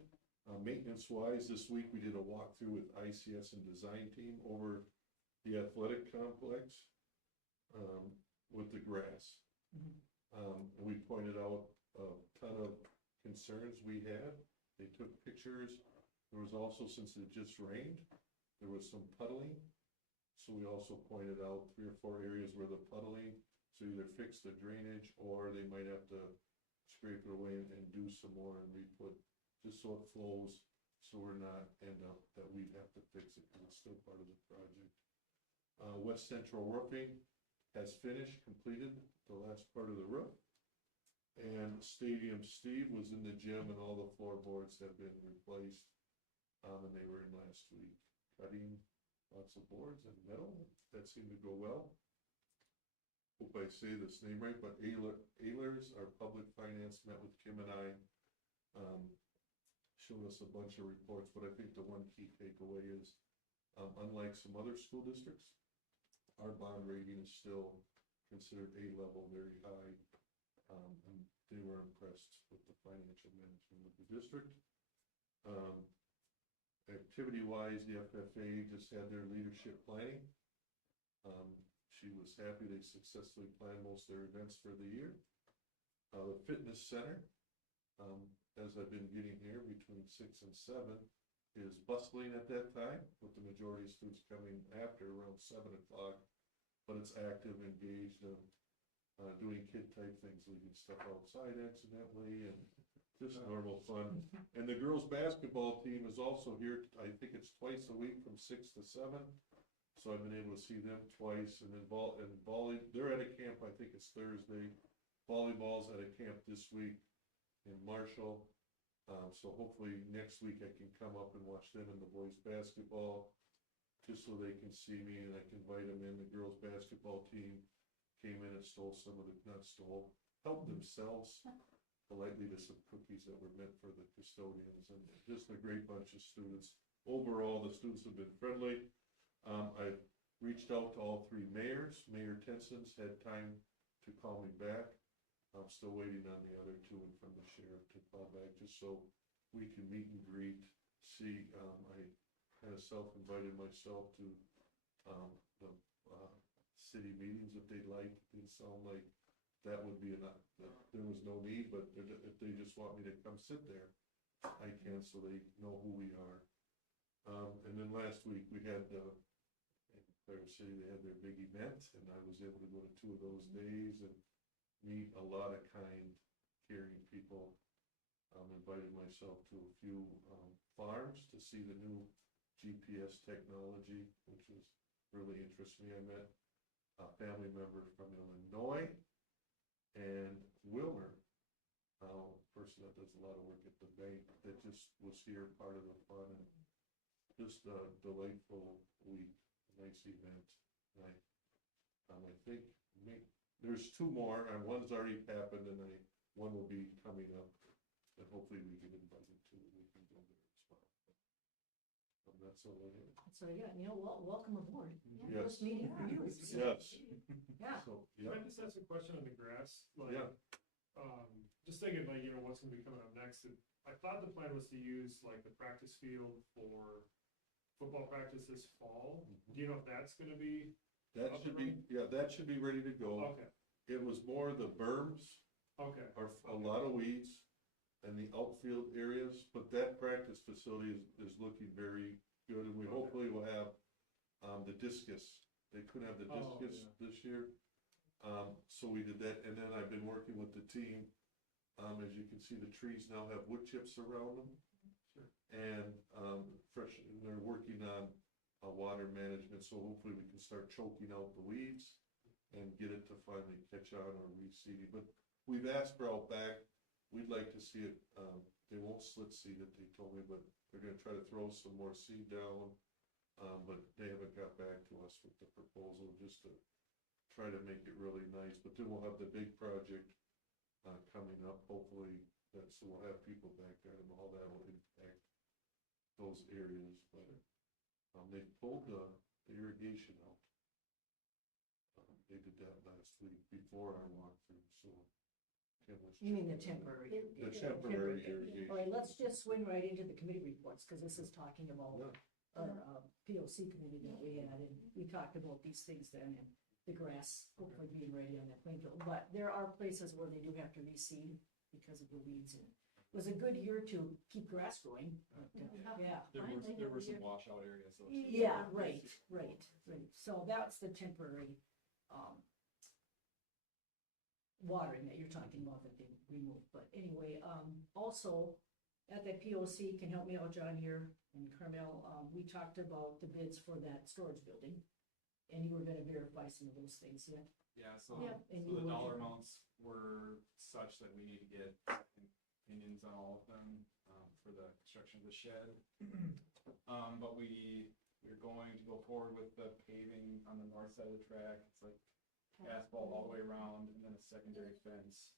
Maintenance wise, this week we did a walkthrough with ICS and design team over the athletic complex with the grass. We pointed out a ton of concerns we had. They took pictures. There was also, since it just rained, there was some puddling. So we also pointed out 3 or 4 areas where the puddling, so either fix the drainage or they might have to scrape it away and do some more and re-put, just so it flows, so we're not end up that we'd have to fix it because it's still part of the project. West Central Roofing has finished, completed the last part of the roof. And Stadium Steve was in the gym and all the floorboards have been replaced. And they were in last week, cutting lots of boards and metal. That seemed to go well. Hope I say this name right, but Ehlers, our public finance, met with Kim and I, showed us a bunch of reports, but I think the one key takeaway is, unlike some other school districts, our bond rating is still considered A level, very high. And they were impressed with the financial management of the district. Activity-wise, the FFA just had their leadership planning. She was happy they successfully planned most of their events for the year. The fitness center, as I've been getting here between 6 and 7, is bustling at that time, with the majority of students coming after around 7 o'clock. But it's active, engaged, doing kid-type things, leaving stuff outside accidentally, and just normal fun. And the girls' basketball team is also here, I think it's twice a week from 6 to 7. So I've been able to see them twice, and then volley, they're at a camp, I think it's Thursday. Volleyball's at a camp this week in Marshall. So hopefully next week I can come up and watch them in the boys' basketball, just so they can see me and I can invite them in. The girls' basketball team came in and stole some of the, not stole, helped themselves politely to some cookies that were meant for the custodians, and just a great bunch of students. Overall, the students have been friendly. I reached out to all three mayors. Mayor Tenson's had time to call me back. I'm still waiting on the other two and from the sheriff to call back, just so we can meet and greet, see. I kind of self-invited myself to the city meetings if they'd like. It didn't sound like that would be enough, that there was no need, but if they just want me to come sit there, I can, so they know who we are. And then last week, we had, in Clara City, they had their big event, and I was able to go to 2 of those days and meet a lot of kind, caring people. Invited myself to a few farms to see the new GPS technology, which was really interesting. I met a family member from Illinois, and Wilmer, a person that does a lot of work at the bank, that just was here, part of the fun, and just a delightful week, nice event. And I think there's 2 more, and one's already happened, and one will be coming up, and hopefully we can invite him to, we can go there as well. That's all I have. So, yeah, welcome aboard. Yes. First meeting for you. Yes. Yeah. So, Can yeah, I just ask a question on the grass? yeah. Just thinking like, what's gonna be coming up next. I thought the plan was to use like the practice field for football practice this fall. Do you know if that's gonna be? That should be, that should be ready to go. Okay, It was more the berms okay. are a lot of weeds and the outfield areas, but that practice facility is looking very good, and we hopefully will have, the discus. They couldn't have the Oh, discus yeah. this year. So we did that, and then I've been working with the team. As you can see, the trees now have wood chips around them. Sure. And, and they're working on water management, so hopefully we can start choking out the weeds and get it to finally catch on or reseed. But we've asked for Outback, we'd like to see it, they won't slit seed it, they told me, but they're gonna try to throw some more seed down. But they haven't got back to us with the proposal, just to try to make it really nice. But then we'll have the big project coming up, hopefully, so we'll have people back there, and all that will impact those areas. But they pulled the irrigation out. They did that last week before I walked through, so. Tim was You mean the checking on temporary? that. The temporary irrigation. All right, let's just swing right into the committee reports, because this is talking about Yeah. our POC committee that we had, and we talked about these things then, and the grass hopefully being ready on that playing field. But there are places where they do have to reseed because of the weeds, and it was a good year to keep grass growing. But, yeah. There were some washout areas. So Yeah, right. So that's the temporary, watering that you're talking about that they removed. But anyway, also, at that POC, can help me out, John here and Carmel, we talked about the bids for that storage building. And you were gonna verify some of those things, yeah? Yeah, so, Yeah, and so you the were- dollar amounts were such that we need to get opinions on all of them, for the construction of the shed. But we're going to go forward with the paving on the north side of the track. It's like asphalt all the way around, and then a secondary fence.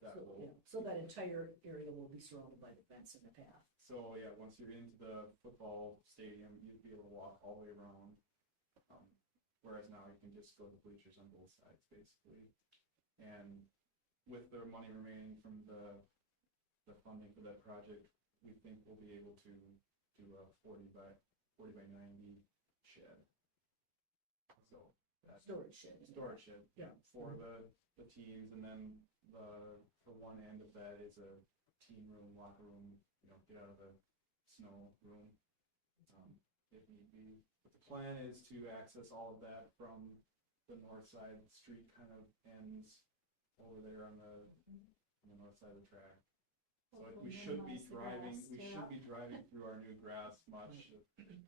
That So, will, yeah, so that entire area will be surrounded by the fence and the path. so yeah, once you're into the football stadium, you'd be able to walk all the way around. Whereas now you can just go to the bleachers on both sides, basically. And with the money remaining from the funding for that project, we think we'll be able to do a 40 by 90 shed. So that Storage shed. storage shed. Yeah. For the teams, and then the one end of that is a team room, locker room, get out of the snow room, if need be. But the plan is to access all of that from the north side. The street kind of ends over there on the north side of the track. So we should be driving through our new grass much.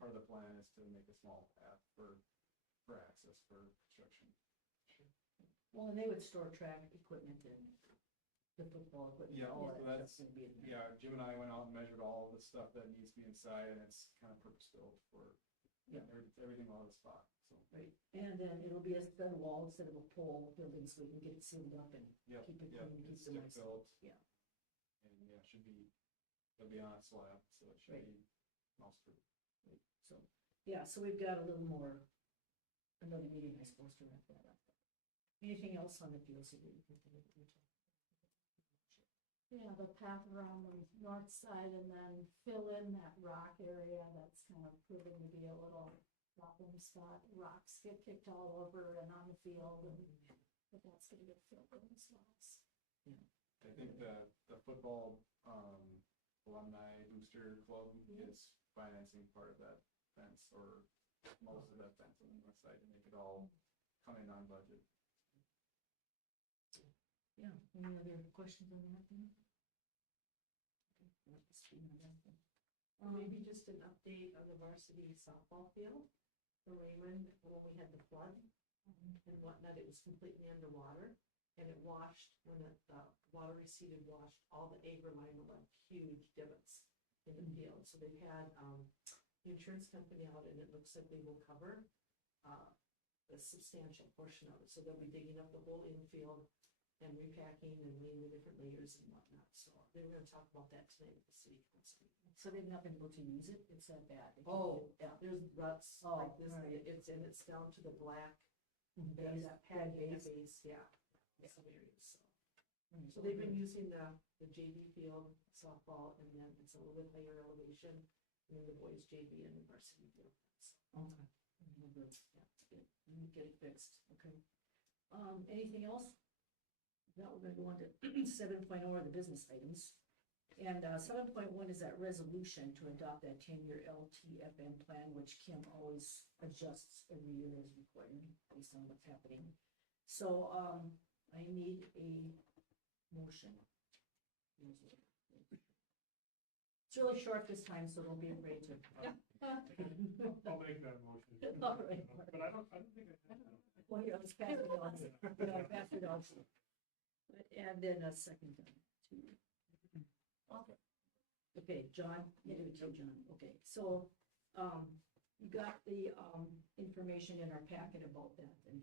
Part of the plan is to make a small path for access for construction. Well, and they would store track equipment and the football equipment, Yeah, all so that that's, stuff's gonna be in there. yeah, Jim and I went out and memeasured all the stuff that needs to be inside, and it's kind of purpose-built for Yeah. Everything all in a spot, so. Right, and then it'll be a stud wall instead of a pole building, so we can get it sealed up and Yep, keep it yep, clean, keep it's the stick nice. built. Yeah. And yeah, it'll be on a slab, so it should Right. be mouse proof. So, yeah, so we've got a little more, another meeting, I suppose, to wrap that up. Anything else on the POC that you can think of? Yeah, the path around the north side and then fill in that rock area that's kind of proven to be a little problem spot. Rocks get kicked all over and on the field and, but that's gonna get filled in as well. I think the football, alumni booster club is financing part of that fence or most of that fence on the north side to make it all come in on budget. Yeah, any other questions on that then? Okay, we'll have to speed on that then. Maybe just an update on the varsity softball field for Raymond, when we had the flood and whatnot, it was completely underwater. And it washed, when the water receded, washed all the agrolite and left huge divots in the field. So they've had, the insurance company out, and it looks like they will cover, a substantial portion of it. So they'll be digging up the whole infield and repacking and laying the different layers and whatnot. So they were gonna talk about that tonight at the city council meeting. So they've not been able to use it, it's that bad. They can't Oh, get- yeah. there's ruts Oh, like this, right. it's down to the black, Base, that pad base. base, yeah, in some areas, so. Mm, So they've been using the JV field softball, and then it's a little bit higher elevation, and then the boys JV and the varsity field. So, Okay. Get it fixed, okay. Anything else? Now we're gonna go on to 7.0 are the business items. And 7.1 is that resolution to adopt that 10-year LTFM plan, which Kim always adjusts every year as required based on what's happening. So I need a motion. It's really short this time, so don't be afraid to. I'll make that motion. All right. But I don't think I have that. Well, here, let's pass it on. Yeah, pass it on. And then a second. Okay, John, you give it to John, okay, so, you got the, information in our packet about that, and.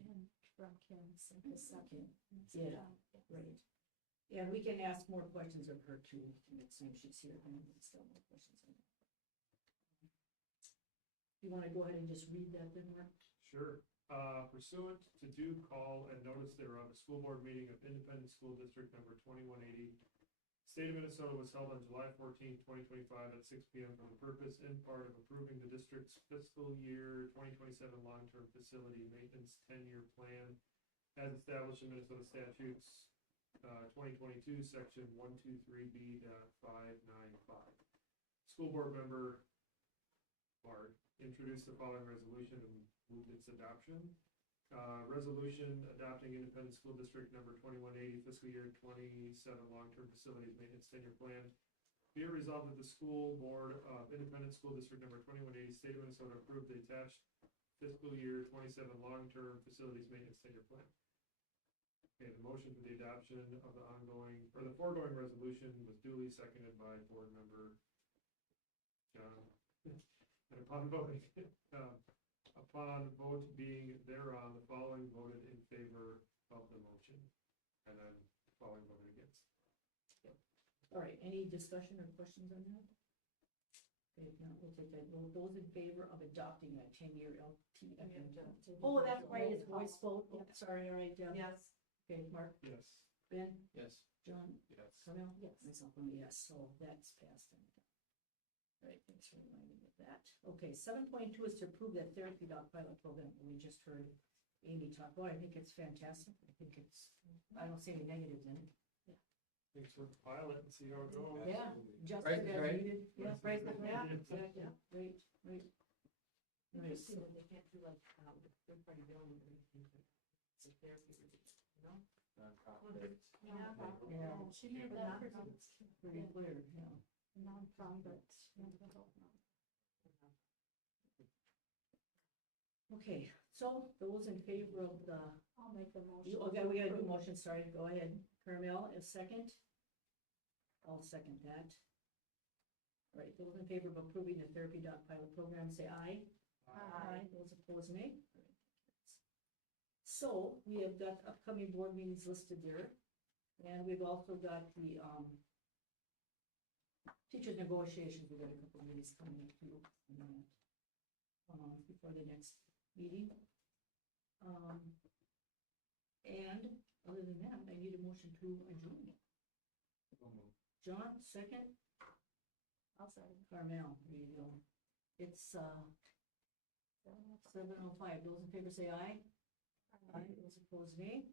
From Kim, sent the second. Yeah, right. And we can ask more questions of her too, next time she's here, and still more questions on that. You wanna go ahead and just read that then, Mark? Sure. Pursuant to due call and notice thereof, a school board meeting of Independent School District number 2180, State of Minnesota was held on July 14, 2025 at 6 p.m. for the purpose in part of approving the district's fiscal year 2027 long-term facility maintenance 10-year plan as established in Minnesota statutes 2022, section 123B.595. School board member Mark introduced the following resolution and moved its adoption. Resolution adopting Independent School District number 2180 fiscal year 27 long-term facilities maintenance 10-year plan. Be it resolved that the school board of Independent School District number 2180 state of Minnesota approved the attached fiscal year 27 long-term facilities maintenance 10-year plan. Okay, the motion for the adoption of the foregoing resolution was duly seconded by board member John. And upon voting, upon vote being thereon, the following voted in favor of the motion, and then the following voted against. All right, any discussion or questions on that? Okay, if not, we'll take that, vote. Those in favor of adopting that 10-year LTFM. Oh, that's right, it's voice vote, oh, sorry, all right, Deb. Yes. Okay, Mark, Yes. Ben, Yes. John, Yes. Carmel? Yes. Myself, I'm a yes, so that's passed. All right, thanks for reminding me of that. Okay, 7.2 is to approve that therapy dog pilot program that we just heard Amy talk about. I think it's fantastic. I think it's, I don't see any negatives in it. Thanks for the pilot and see how it goes. Yeah, just Price as is right. needed. Yeah, price is right. Yeah. Yeah, right, right. Right, Interesting so- that they can't do like, third-party billing or anything, but it's a therapy, you know? Nonprofit. Yeah. Yeah. She made that pretty Pretty clear, yeah. non-profit mental health. Okay, so those in favor of the, I'll make the motion. okay, we got a new motion, sorry, go ahead. Carmel, a second? I'll second that. All right, those in favor of approving the therapy dog pilot program, say aye. Aye. Those opposed, nay. So we have got upcoming board meetings listed there. And we've also got the, teachers negotiations. We've got a couple of meetings coming up too. Before the next meeting. And other than that, I need a motion to adjourn. John, second? I'll say. Carmel, there you go. It's, 7:05. Those in favor say aye. Aye. Those opposed, nay.